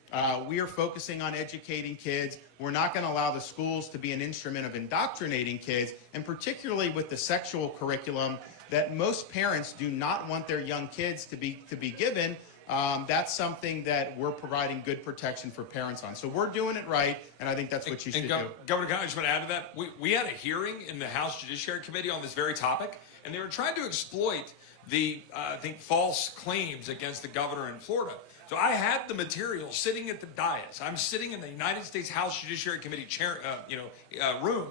We are focusing on educating kids. We're not going to allow the schools to be an instrument of indoctrinating kids, and particularly with the sexual curriculum that most parents do not want their young kids to be given. That's something that we're providing good protection for parents on. So we're doing it right, and I think that's what you should do. Governor, I just want to add to that. We had a hearing in the House Judiciary Committee on this very topic, and they were trying to exploit the, I think, false claims against the governor in Florida. So I had the material sitting at the dais. I'm sitting in the United States House Judiciary Committee chair, room,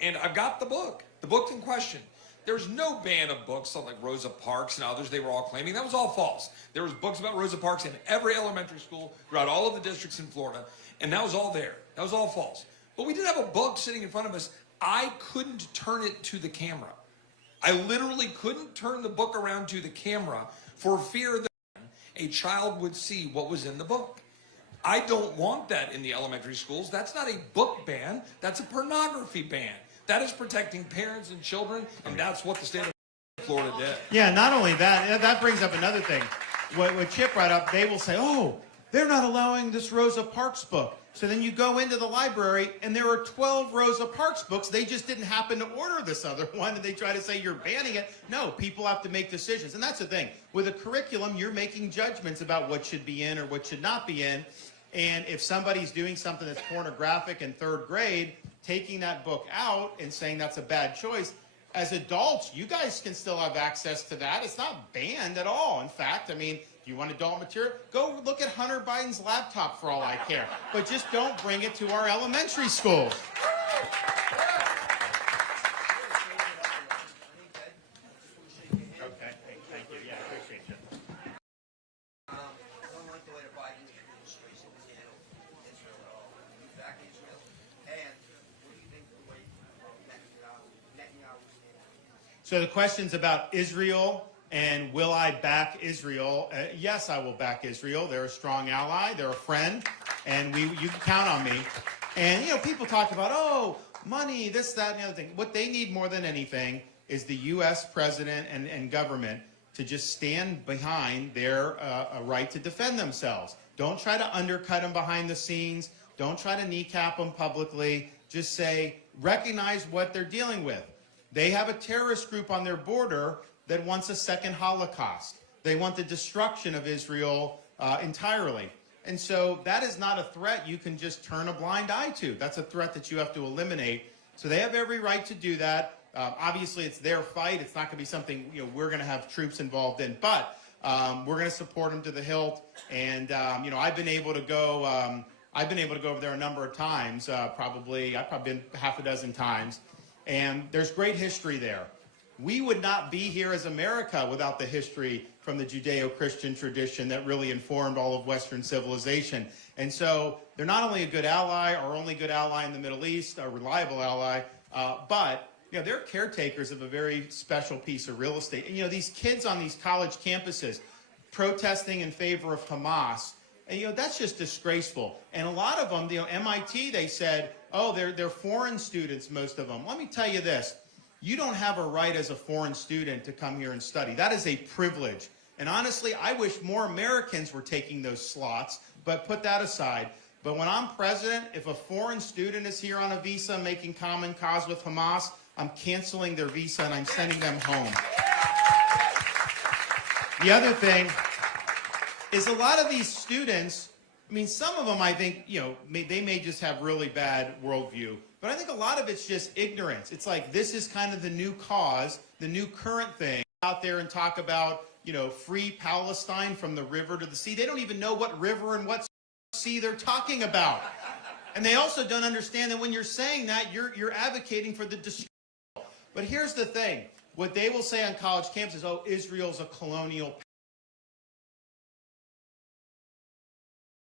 and I've got the book in question. There's no ban of books on like Rosa Parks and others they were all claiming. That was all false. There was books about Rosa Parks in every elementary school throughout all of the districts in Florida, and that was all there. That was all false. But we did have a book sitting in front of us. I couldn't turn it to the camera. I literally couldn't turn the book around to the camera for fear that a child would see what was in the book. I don't want that in the elementary schools. That's not a book ban. That's a pornography ban. That is protecting parents and children, and that's what the state of Florida did. Yeah, not only that, that brings up another thing. What Chip brought up, they will say, oh, they're not allowing this Rosa Parks book. So then you go into the library, and there are 12 Rosa Parks books. They just didn't happen to order this other one, and they try to say you're banning it. No, people have to make decisions. And that's the thing. With a curriculum, you're making judgments about what should be in or what should not be in. And if somebody's doing something that's pornographic in third grade, taking that book out and saying that's a bad choice, as adults, you guys can still have access to that. It's not banned at all. In fact, I mean, you want adult material? Go look at Hunter Biden's laptop for all I care. But just don't bring it to our elementary schools. Okay, thank you. Yeah, I appreciate you. I don't like the way the Biden administration has handled Israel at all. You back Israel? And what do you think of the way Netanyahu is handling? So the question's about Israel. And will I back Israel? Yes, I will back Israel. They're a strong ally. They're a friend. And you can count on me. And, people talk about, oh, money, this, that, and the other thing. What they need more than anything is the U.S. president and government to just stand behind their right to defend themselves. Don't try to undercut them behind the scenes. Don't try to kneecap them publicly. Just say, recognize what they're dealing with. They have a terrorist group on their border that wants a second Holocaust. They want the destruction of Israel entirely. And so that is not a threat you can just turn a blind eye to. That's a threat that you have to eliminate. So they have every right to do that. Obviously, it's their fight. It's not going to be something we're going to have troops involved in. But we're going to support them to the hilt. And I've been able to go. I've been able to go over there a number of times. I've probably been half a dozen times. And there's great history there. We would not be here as America without the history from the Judeo-Christian tradition that really informed all of Western civilization. And so they're not only a good ally, our only good ally in the Middle East, a reliable ally, but they're caretakers of a very special piece of real estate. And these kids on these college campuses protesting in favor of Hamas, and that's just disgraceful. And a lot of them, MIT, they said, oh, they're foreign students, most of them. Let me tell you this. You don't have a right as a foreign student to come here and study. That is a privilege. And honestly, I wish more Americans were taking those slots, but put that aside. But when I'm president, if a foreign student is here on a visa making common cause with Hamas, I'm canceling their visa and I'm sending them home. The other thing is a lot of these students, some of them I think, they may just have really bad worldview. But I think a lot of it's just ignorance. It's like this is kind of the new cause, the new current thing. out there and talk about, free Palestine from the river to the sea. They don't even know what river and what sea they're talking about. And they also don't understand that when you're saying that, you're advocating for the destruction. But here's the thing. What they will say on college campuses, oh, Israel's a colonial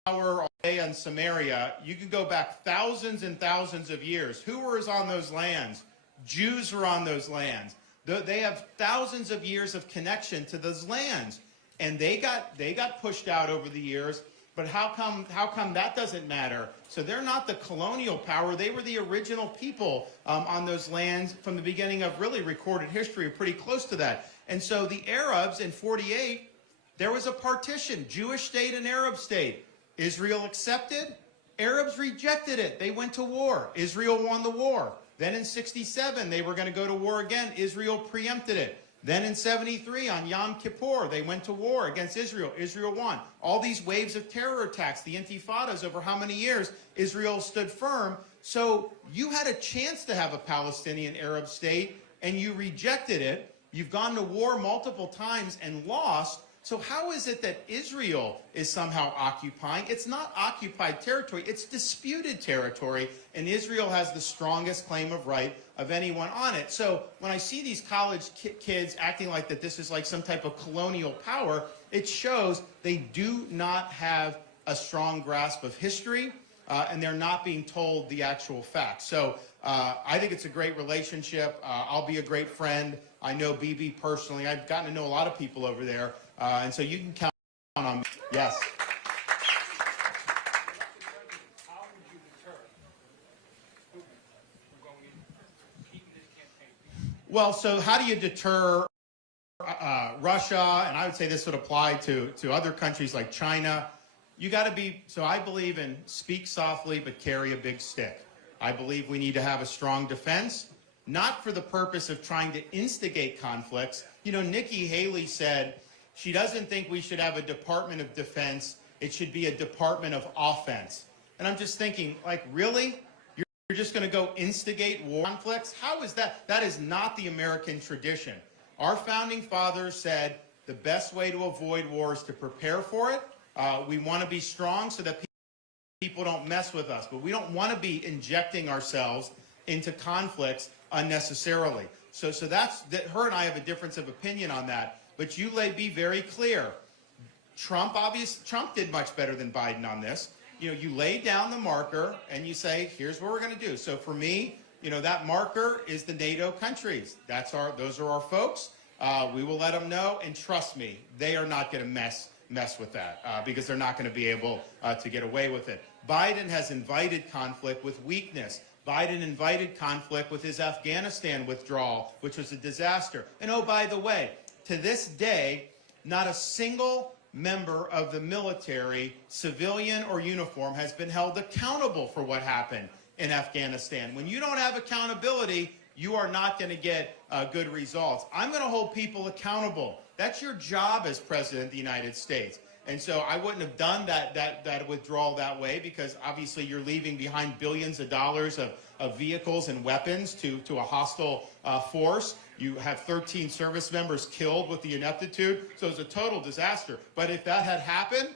power on Samaria. You can go back thousands and thousands of years. Who was on those lands? Jews were on those lands. They have thousands of years of connection to those lands. And they got pushed out over the years. But how come that doesn't matter? So they're not the colonial power. They were the original people on those lands from the beginning of really recorded history, pretty close to that. And so the Arabs in 48, there was a partition, Jewish state and Arab state. Israel accepted, Arabs rejected it. They went to war. Israel won the war. Then in 67, they were going to go to war again. Israel preempted it. Then in 73, on Yom Kippur, they went to war against Israel. Israel won. All these waves of terror attacks, the intifadas over how many years, Israel stood firm. So you had a chance to have a Palestinian Arab state, and you rejected it. You've gone to war multiple times and lost. So how is it that Israel is somehow occupying? It's not occupied territory. It's disputed territory, and Israel has the strongest claim of right of anyone on it. So when I see these college kids acting like that this is like some type of colonial power, it shows they do not have a strong grasp of history, and they're not being told the actual facts. So I think it's a great relationship. I'll be a great friend. I know BB personally. I've gotten to know a lot of people over there. And so you can count on me. Yes. How would you deter Putin from going in, keeping this campaign? Well, so how do you deter Russia? And I would say this would apply to other countries like China. You got to be, so I believe in speak softly but carry a big stick. I believe we need to have a strong defense, not for the purpose of trying to instigate conflicts. Nikki Haley said, she doesn't think we should have a Department of Defense. It should be a Department of Offense. And I'm just thinking, like, really? You're just going to go instigate war conflicts? How is that? That is not the American tradition. Our founding fathers said the best way to avoid war is to prepare for it. We want to be strong so that people don't mess with us. But we don't want to be injecting ourselves into conflicts unnecessarily. So that's her and I have a difference of opinion on that. But you be very clear. Trump did much better than Biden on this. You lay down the marker and you say, here's what we're going to do. So for me, that marker is the NATO countries. Those are our folks. We will let them know, and trust me, they are not going to mess with that because they're not going to be able to get away with it. Biden has invited conflict with weakness. Biden invited conflict with his Afghanistan withdrawal, which was a disaster. And oh, by the way, to this day, not a single member of the military, civilian or uniform, has been held accountable for what happened in Afghanistan. When you don't have accountability, you are not going to get good results. I'm going to hold people accountable. That's your job as President of the United States. And so I wouldn't have done that withdrawal that way, because obviously you're leaving behind billions of dollars of vehicles and weapons to a hostile force. You have 13 service members killed with the ineptitude. So it's a total disaster. But if that had happened,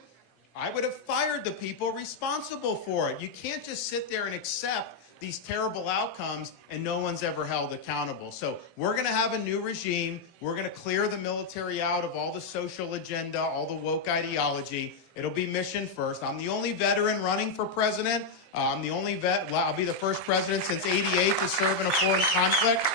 I would have fired the people responsible for it. You can't just sit there and accept these terrible outcomes and no one's ever held accountable. So we're going to have a new regime. We're going to clear the military out of all the social agenda, all the woke ideology. It'll be mission first. I'm the only veteran running for president. I'm the only I'll be the first president since '88 to serve in a foreign conflict.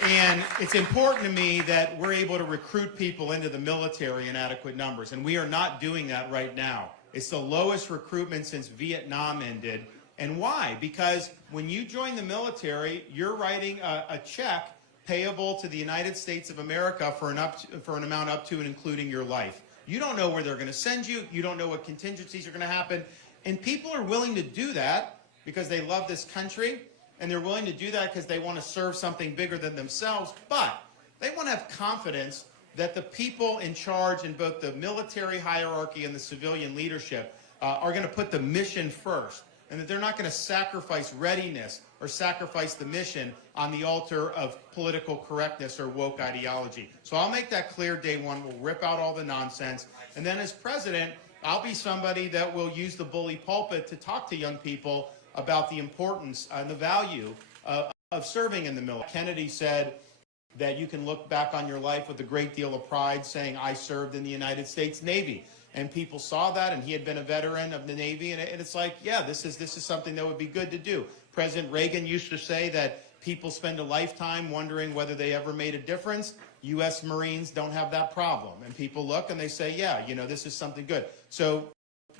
And it's important to me that we're able to recruit people into the military in adequate numbers, and we are not doing that right now. It's the lowest recruitment since Vietnam ended. And why? Because when you join the military, you're writing a check payable to the United States of America for an amount up to and including your life. You don't know where they're going to send you. You don't know what contingencies are going to happen. And people are willing to do that because they love this country. And they're willing to do that because they want to serve something bigger than themselves. But they want to have confidence that the people in charge in both the military hierarchy and the civilian leadership are going to put the mission first. and that they're not going to sacrifice readiness or sacrifice the mission on the altar of political correctness or woke ideology. So I'll make that clear day one. We'll rip out all the nonsense. And then as president, I'll be somebody that will use the bully pulpit to talk to young people about the importance and the value of serving in the military. Kennedy said that you can look back on your life with a great deal of pride saying, I served in the United States Navy. And people saw that, and he had been a veteran of the Navy, and it's like, yeah, this is something that would be good to do. President Reagan used to say that people spend a lifetime wondering whether they ever made a difference. U.S. Marines don't have that problem. And people look and they say, yeah, you know, this is something good. So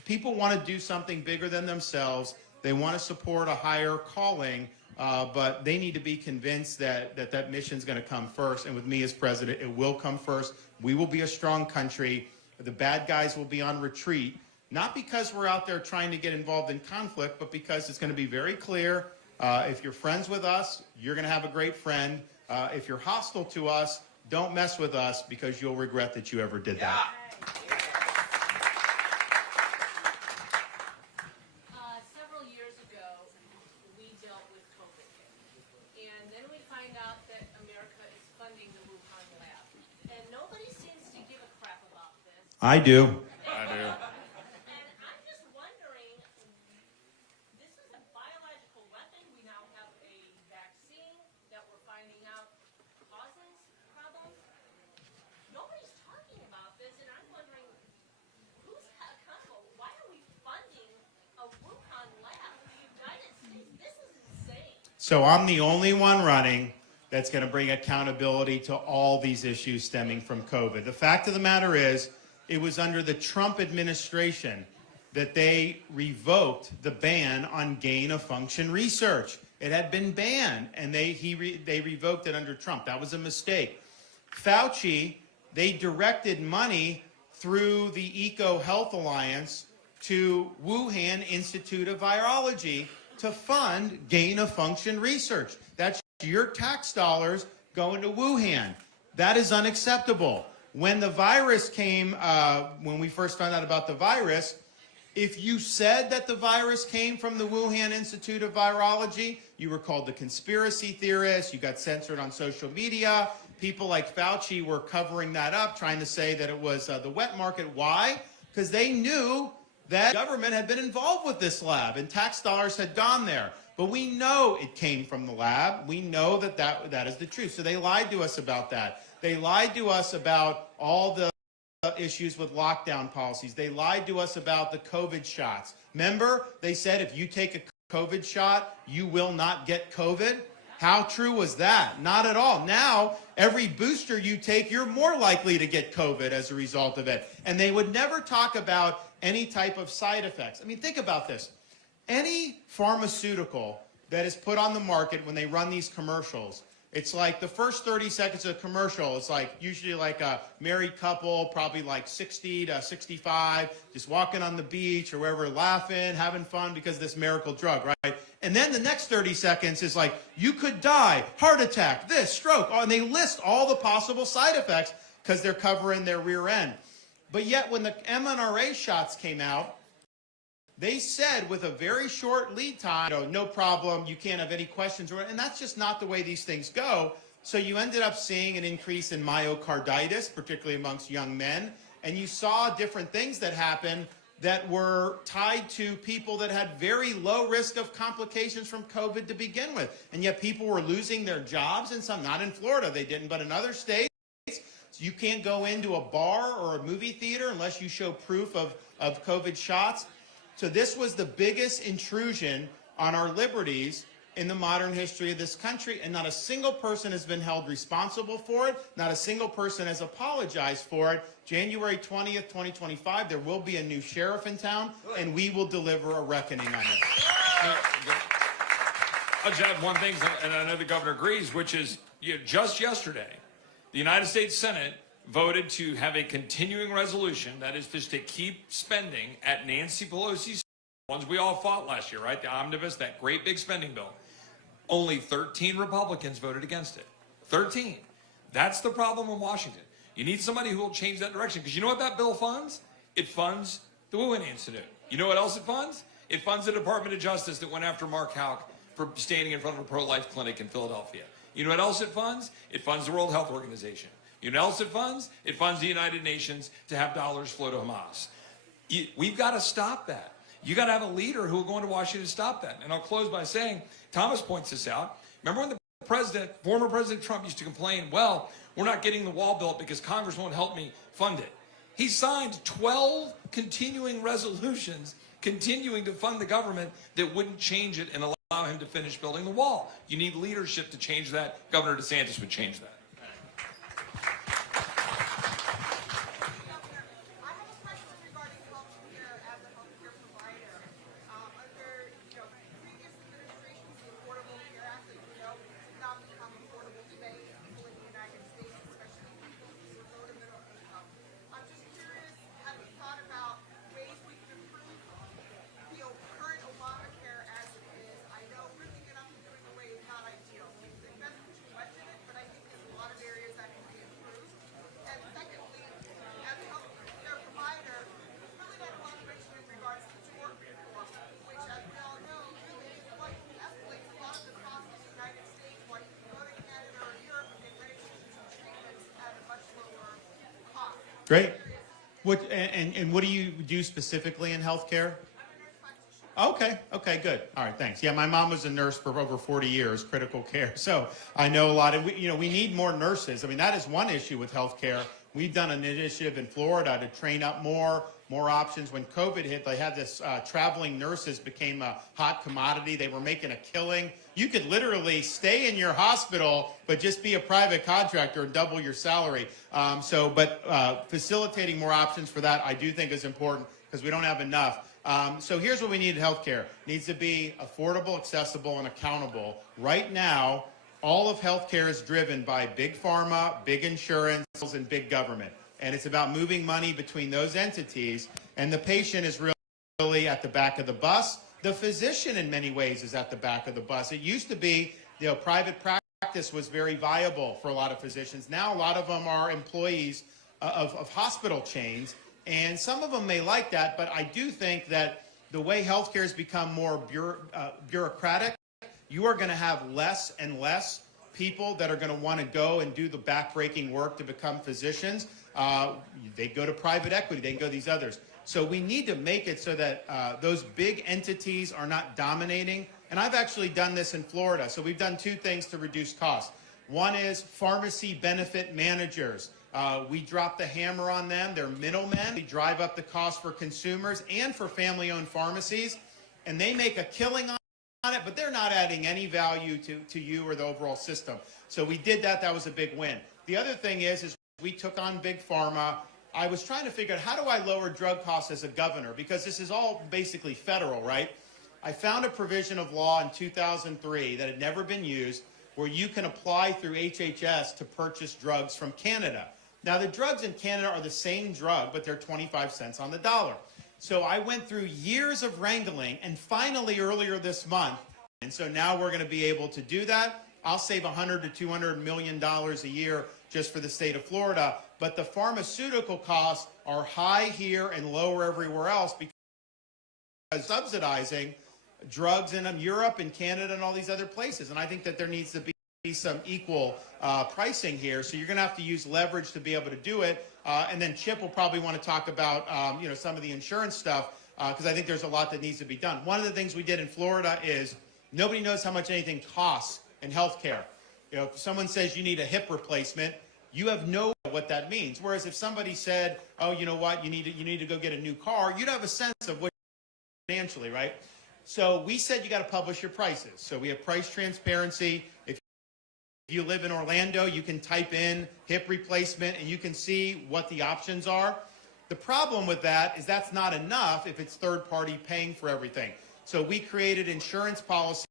people want to do something bigger than themselves. They want to support a higher calling, but they need to be convinced that mission's going to come first. And with me as president, it will come first. We will be a strong country. The bad guys will be on retreat, not because we're out there trying to get involved in conflict, but because it's going to be very clear. If you're friends with us, you're going to have a great friend. If you're hostile to us, don't mess with us, because you'll regret that you ever did that. Several years ago, we dealt with COVID. And then we find out that America is funding the Wuhan lab. And nobody seems to give a crap about this. I do. I do. And I'm just wondering, this is a biological weapon. We now have a vaccine that we're finding out causes problems. Nobody's talking about this, and I'm wondering, who's accountable? Why are we funding a Wuhan lab in the United States? This is insane. So I'm the only one running that's going to bring accountability to all these issues stemming from COVID. The fact of the matter is, it was under the Trump administration that they revoked the ban on gain-of-function research. It had been banned, and they revoked it under Trump. That was a mistake. Fauci, they directed money through the EcoHealth Alliance to Wuhan Institute of Virology to fund gain-of-function research. That's your tax dollars going to Wuhan. That is unacceptable. When the virus came, when we first found out about the virus, if you said that the virus came from the Wuhan Institute of Virology, you were called a conspiracy theorist, you got censored on social media. People like Fauci were covering that up, trying to say that it was the wet market. Why? Because they knew that government had been involved with this lab and tax dollars had gone there. But we know it came from the lab. We know that is the truth. So they lied to us about that. They lied to us about all the issues with lockdown policies. They lied to us about the COVID shots. Remember, they said if you take a COVID shot, you will not get COVID. How true was that? Not at all. Now, every booster you take, you're more likely to get COVID as a result of it. And they would never talk about any type of side effects. I mean, think about this. Any pharmaceutical that is put on the market when they run these commercials, it's like the first 30 seconds of the commercial, it's like usually like a married couple, probably like 60 to 65, just walking on the beach or wherever, laughing, having fun because of this miracle drug, right? And then the next 30 seconds is like, you could die, heart attack, this, stroke, and they list all the possible side effects because they're covering their rear end. But yet when the mRNA shots came out, they said with a very short lead time, no problem, you can't have any questions, and that's just not the way these things go. So you ended up seeing an increase in myocarditis, particularly amongst young men, and you saw different things that happened that were tied to people that had very low risk of complications from COVID to begin with. And yet people were losing their jobs in some, not in Florida, they didn't, but in other states. So you can't go into a bar or a movie theater unless you show proof of COVID shots. So this was the biggest intrusion on our liberties in the modern history of this country, and not a single person has been held responsible for it. Not a single person has apologized for it. January 20th, 2025, there will be a new sheriff in town, and we will deliver a reckoning on this. I'll just add one thing, and I know the governor agrees, which is just yesterday, the United States Senate voted to have a continuing resolution, that is just to keep spending at Nancy Pelosi's ones we all fought last year, right? The omnibus, that great big spending bill. Only 13 Republicans voted against it. 13. That's the problem in Washington. You need somebody who will change that direction, because you know what that bill funds? It funds the Wuhan Institute. You know what else it funds? It funds the Department of Justice that went after Mark Houck for standing in front of a pro-life clinic in Philadelphia. You know what else it funds? It funds the World Health Organization. You know what else it funds? It funds the United Nations to have dollars flow to Hamas. We've got to stop that. You got to have a leader who will go into Washington to stop that. And I'll close by saying, Thomas points this out. Remember when the former President Trump used to complain, well, we're not getting the wall built because Congress won't help me fund it. He signed 12 continuing resolutions continuing to fund the government that wouldn't change it and allow him to finish building the wall. You need leadership to change that. Governor DeSantis would change that. Great. And what do you do specifically in healthcare? Okay, good. All right, thanks. Yeah, my mom was a nurse for over 40 years, critical care. So I know a lot of, we need more nurses. I mean, that is one issue with healthcare. We've done an initiative in Florida to train up more options. When COVID hit, they had this traveling nurses became a hot commodity. They were making a killing. You could literally stay in your hospital, but just be a private contractor and double your salary. But facilitating more options for that, I do think is important because we don't have enough. So here's what we need in healthcare. It needs to be affordable, accessible, and accountable. Right now, all of healthcare is driven by big pharma, big insurance, and big government. And it's about moving money between those entities. And the patient is really at the back of the bus. The physician, in many ways, is at the back of the bus. It used to be, private practice was very viable for a lot of physicians. Now, a lot of them are employees of hospital chains. And some of them may like that, but I do think that the way healthcare has become more bureaucratic, you are going to have less and less people that are going to want to go and do the backbreaking work to become physicians. They go to private equity, they go to these others. So we need to make it so that those big entities are not dominating. And I've actually done this in Florida. So we've done two things to reduce costs. One is pharmacy benefit managers. We drop the hammer on them. They're middlemen. They drive up the cost for consumers and for family-owned pharmacies. And they make a killing on it, but they're not adding any value to you or the overall system. So we did that. That was a big win. The other thing is we took on big pharma. I was trying to figure out how do I lower drug costs as a governor, because this is all basically federal, right? I found a provision of law in 2003 that had never been used where you can apply through HHS to purchase drugs from Canada. Now, the drugs in Canada are the same drug, but they're 25 cents on the dollar. So I went through years of wrangling, and finally earlier this month, and so now we're going to be able to do that. I'll save $100 to $200 million a year just for the state of Florida, but the pharmaceutical costs are high here and lower everywhere else because subsidizing drugs in Europe and Canada and all these other places. And I think that there needs to be some equal pricing here. So you're going to have to use leverage to be able to do it. And then Chip will probably want to talk about some of the insurance stuff because I think there's a lot that needs to be done. One of the things we did in Florida is nobody knows how much anything costs in healthcare. If someone says you need a hip replacement, you have no idea what that means. Whereas if somebody said, oh, you know what, you need to go get a new car, you'd have a sense of what financially, right? So we said you got to publish your prices. So we have price transparency. If you live in Orlando, you can type in hip replacement and you can see what the options are. The problem with that is that's not enough if it's third party paying for everything. So we created insurance policy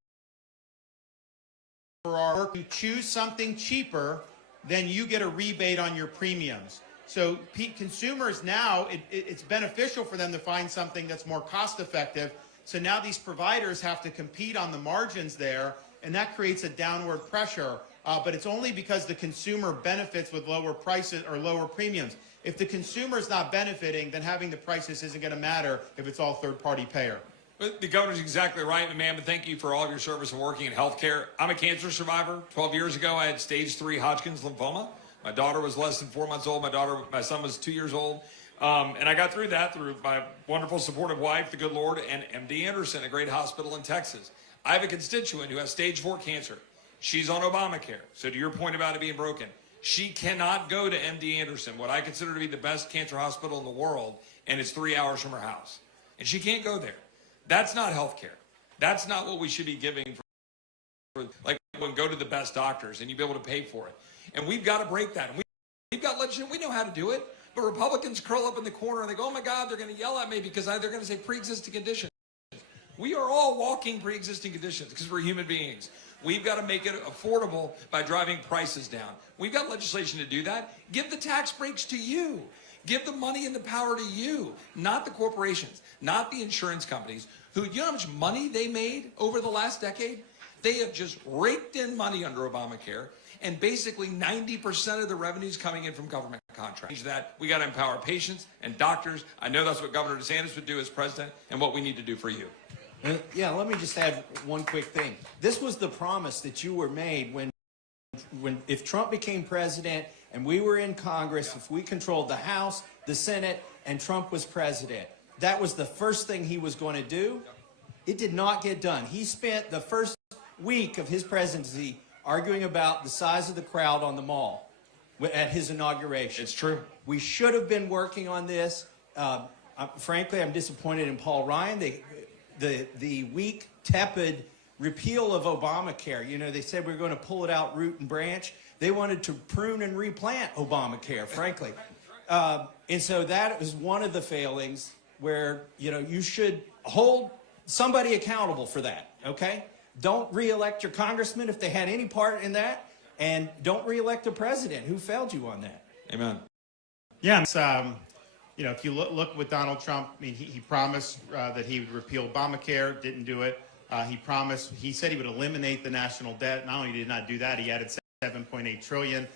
for our work. You choose something cheaper, then you get a rebate on your premiums. So consumers now, it's beneficial for them to find something that's more cost effective. So now these providers have to compete on the margins there, and that creates a downward pressure. But it's only because the consumer benefits with lower prices or lower premiums. If the consumer is not benefiting, then having the prices isn't going to matter if it's all third-party payer. But the governor's exactly right, and ma'am, and thank you for all of your service and working in healthcare. I'm a cancer survivor. 12 years ago, I had stage 3 Hodgkin's lymphoma. My daughter was less than 4 months old. My son was 2 years old. And I got through that through my wonderful supportive wife, the good Lord, and MD Anderson, a great hospital in Texas. I have a constituent who has stage 4 cancer. She's on Obamacare. So to your point about it being broken, she cannot go to MD Anderson, what I consider to be the best cancer hospital in the world, and it's 3 hours from her house. And she can't go there. That's not health care. That's not what we should be giving for like go to the best doctors and you be able to pay for it. And we've got to break that. And we've got legislation. We know how to do it. But Republicans curl up in the corner and they go, oh my God, they're going to yell at me because they're going to say pre-existing conditions. We are all walking pre-existing conditions because we're human beings. We've got to make it affordable by driving prices down. We've got legislation to do that. Give the tax breaks to you. Give the money and the power to you, not the corporations, not the insurance companies, who, you know how much money they made over the last decade? They have just raked in money under Obamacare, and basically 90% of the revenues coming in from government contracts. That we got to empower patients and doctors. I know that's what Governor DeSantis would do as president, and what we need to do for you. Yeah, let me just add one quick thing. This was the promise that you were made if Trump became president and we were in Congress, if we controlled the House, the Senate, and Trump was president. That was the first thing he was going to do. It did not get done. He spent the first week of his presidency arguing about the size of the crowd on the mall at his inauguration. It's true. We should have been working on this. Frankly, I'm disappointed in Paul Ryan. The weak, tepid repeal of Obamacare. You know, they said we were going to pull it out root and branch. They wanted to prune and replant Obamacare, frankly. And so that is one of the failings where, you know, you should hold somebody accountable for that, okay? Don't reelect your congressman if they had any part in that, and don't reelect the president who failed you on that. Amen. Yeah, it's, you know, if you look with Donald Trump, I mean, he promised that he would repeal Obamacare, didn't do it. He said he would eliminate the national debt. Not only did he not do that, he added $7.8 trillion.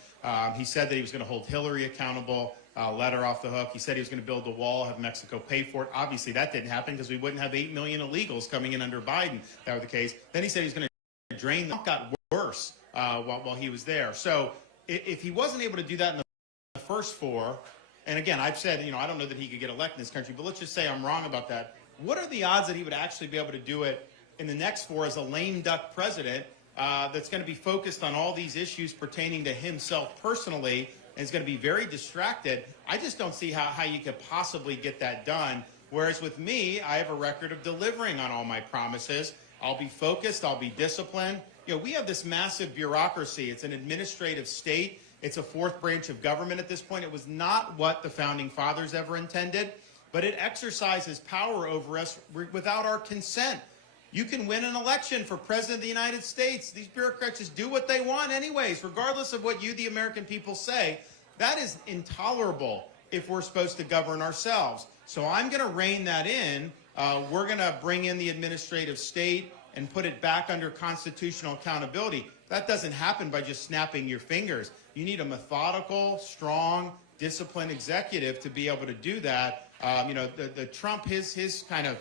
He said that he was going to hold Hillary accountable, let her off the hook. He said he was going to build the wall, have Mexico pay for it. Obviously, that didn't happen because we wouldn't have 8 million illegals coming in under Biden. If that were the case. Then he said he was going to drain them. It got worse while he was there. So if he wasn't able to do that in the first 4, and again, I've said, you know, I don't know that he could get elected in this country, but let's just say I'm wrong about that. What are the odds that he would actually be able to do it in the next 4 as a lame duck president that's going to be focused on all these issues pertaining to himself personally and is going to be very distracted? I just don't see how you could possibly get that done. Whereas with me, I have a record of delivering on all my promises. I'll be focused. I'll be disciplined. You know, we have this massive bureaucracy. It's an administrative state. It's a 4th branch of government at this point. It was not what the Founding Fathers ever intended, but it exercises power over us without our consent. You can win an election for President of the United States. These bureaucrats just do what they want anyways, regardless of what you, the American people, say. That is intolerable if we're supposed to govern ourselves. So I'm going to rein that in. We're going to bring in the administrative state and put it back under constitutional accountability. That doesn't happen by just snapping your fingers. You need a methodical, strong, disciplined executive to be able to do that. You know, the Trump, his kind of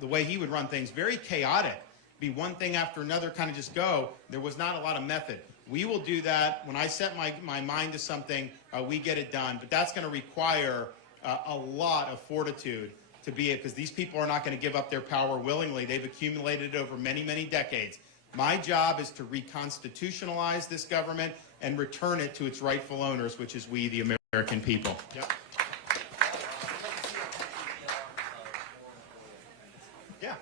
the way he would run things, very chaotic. Be one thing after another, kind of just go. There was not a lot of method. We will do that. When I set my mind to something, we get it done. But that's going to require a lot of fortitude to be it, because these people are not going to give up their power willingly. They've accumulated it over many, many decades. My job is to reconstitutionalize this government and return it to its rightful owners, which is we, the American people. Yep. Yeah.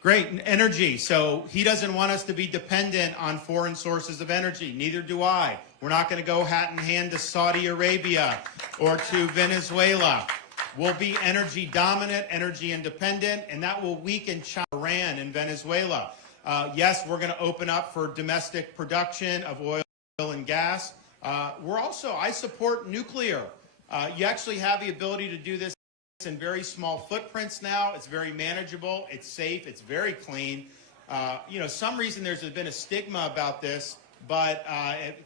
Great. Energy. So he doesn't want us to be dependent on foreign sources of energy. Neither do I. We're not going to go hat in hand to Saudi Arabia or to Venezuela. We'll be energy dominant, energy independent, and that will weaken China, Iran, and Venezuela. Yes, we're going to open up for domestic production of oil and gas. I support nuclear. You actually have the ability to do this in very small footprints now. It's very manageable. It's safe. It's very clean. You know, some reason there's been a stigma about this, but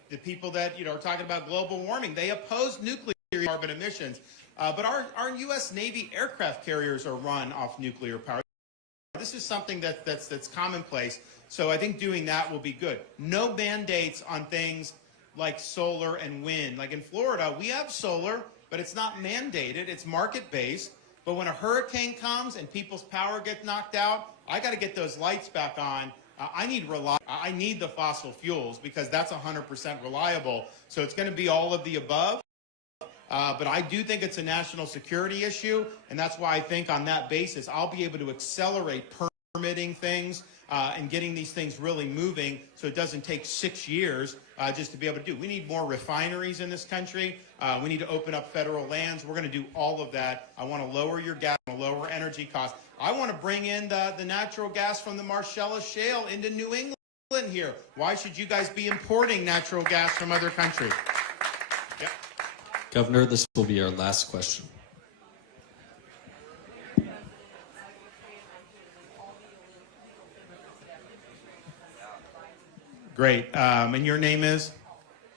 the people that, you know, are talking about global warming, they oppose nuclear carbon emissions. But our U.S. Navy aircraft carriers are run off nuclear power. This is something that's commonplace. So I think doing that will be good. No mandates on things like solar and wind. Like in Florida, we have solar, but it's not mandated. It's market-based. But when a hurricane comes and people's power gets knocked out, I got to get those lights back on. I need the fossil fuels because that's 100% reliable. So it's going to be all of the above. But I do think it's a national security issue, and that's why I think on that basis I'll be able to accelerate permitting things and getting these things really moving so it doesn't take 6 years just to be able to do. We need more refineries in this country. We need to open up federal lands. We're going to do all of that. I want to lower your gas, I want to lower energy costs. I want to bring in the natural gas from the Marcellus Shale into New England here. Why should you guys be importing natural gas from other countries? Yep. Governor, this will be our last question. Great. And your name is?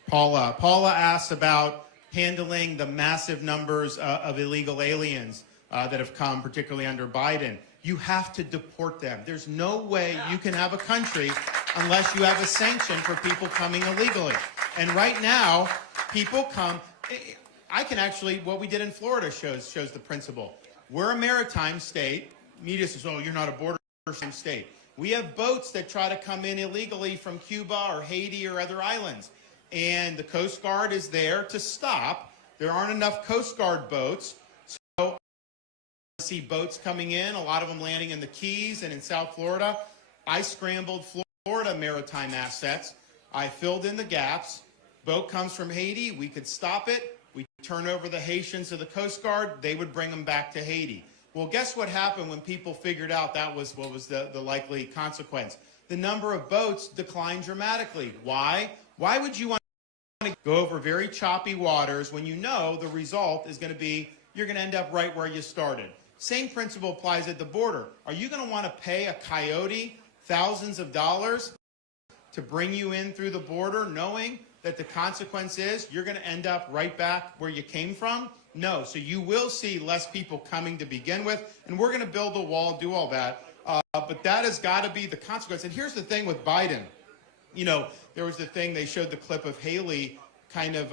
Paula. Paula asks about handling the massive numbers of illegal aliens that have come, particularly under Biden. You have to deport them. There's no way you can have a country unless you have a sanction for people coming illegally. And right now, people come. I can actually, what we did in Florida shows the principle. We're a maritime state. Media says, oh, you're not a border state. We have boats that try to come in illegally from Cuba or Haiti or other islands. And the Coast Guard is there to stop. There aren't enough Coast Guard boats. So I see boats coming in, a lot of them landing in the Keys and in South Florida. I scrambled Florida maritime assets. I filled in the gaps. Boat comes from Haiti. We could stop it. We turn over the Haitians to the Coast Guard. They would bring them back to Haiti. Well, guess what happened when people figured out that was what was the likely consequence? The number of boats declined dramatically. Why? Why would you want to go over very choppy waters when you know the result is going to be you're going to end up right where you started? Same principle applies at the border. Are you going to want to pay a coyote thousands of dollars to bring you in through the border knowing that the consequence is you're going to end up right back where you came from? No. So you will see less people coming to begin with, and we're going to build a wall, do all that. But that has got to be the consequence. And here's the thing with Biden. You know, there was the thing, they showed the clip of Haley kind of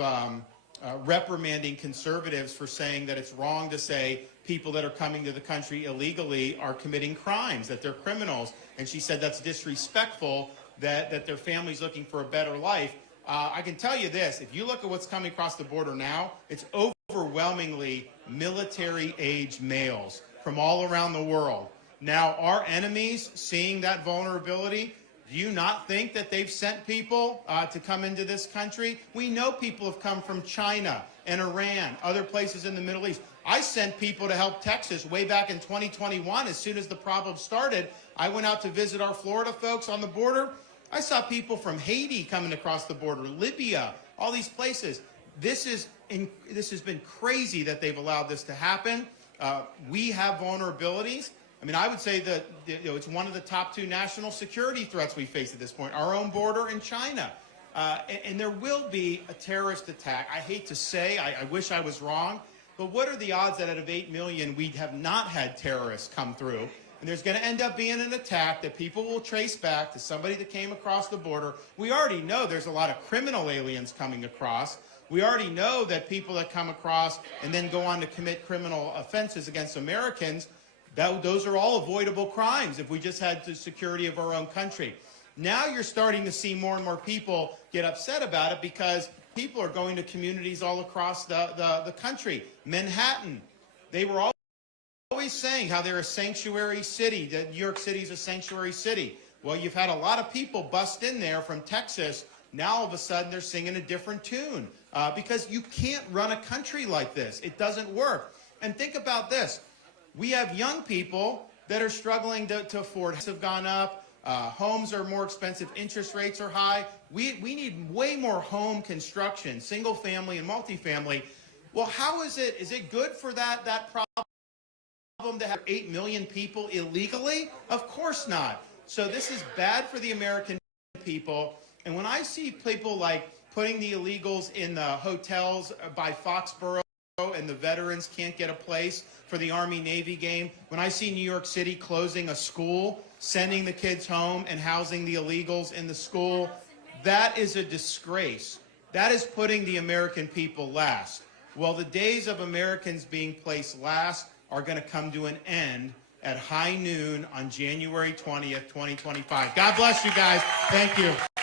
reprimanding conservatives for saying that it's wrong to say people that are coming to the country illegally are committing crimes, that they're criminals. And she said that's disrespectful, that their family's looking for a better life. I can tell you this, if you look at what's coming across the border now, it's overwhelmingly military-age males from all around the world. Now, our enemies, seeing that vulnerability, do you not think that they've sent people to come into this country? We know people have come from China and Iran, other places in the Middle East. I sent people to help Texas way back in 2021. As soon as the problem started, I went out to visit our Florida folks on the border. I saw people from Haiti coming across the border, Libya, all these places. This has been crazy that they've allowed this to happen. We have vulnerabilities. I mean, I would say that it's one of the top 2 national security threats we face at this point, our own border and China. And there will be a terrorist attack. I hate to say, I wish I was wrong, but what are the odds that out of 8 million, we have not had terrorists come through? And there's going to end up being an attack that people will trace back to somebody that came across the border. We already know there's a lot of criminal aliens coming across. We already know that people that come across and then go on to commit criminal offenses against Americans, those are all avoidable crimes if we just had the security of our own country. Now you're starting to see more and more people get upset about it because people are going to communities all across the country. Manhattan, they were always saying how they're a sanctuary city, that New York City is a sanctuary city. Well, you've had a lot of people bust in there from Texas. Now all of a sudden they're singing a different tune because you can't run a country like this. It doesn't work. And think about this. We have young people that are struggling to afford. Have gone up. Homes are more expensive. Interest rates are high. We need way more home construction, single family and multifamily. Well, how is it good for that problem to have 8 million people illegally? Of course not. So this is bad for the American people. And when I see people like putting the illegals in the hotels by Foxborough and the veterans can't get a place for the Army-Navy game, when I see New York City closing a school, sending the kids home and housing the illegals in the school, that is a disgrace. That is putting the American people last. Well, the days of Americans being placed last are going to come to an end at high noon on January 20th, 2025. God bless you guys. Thank you.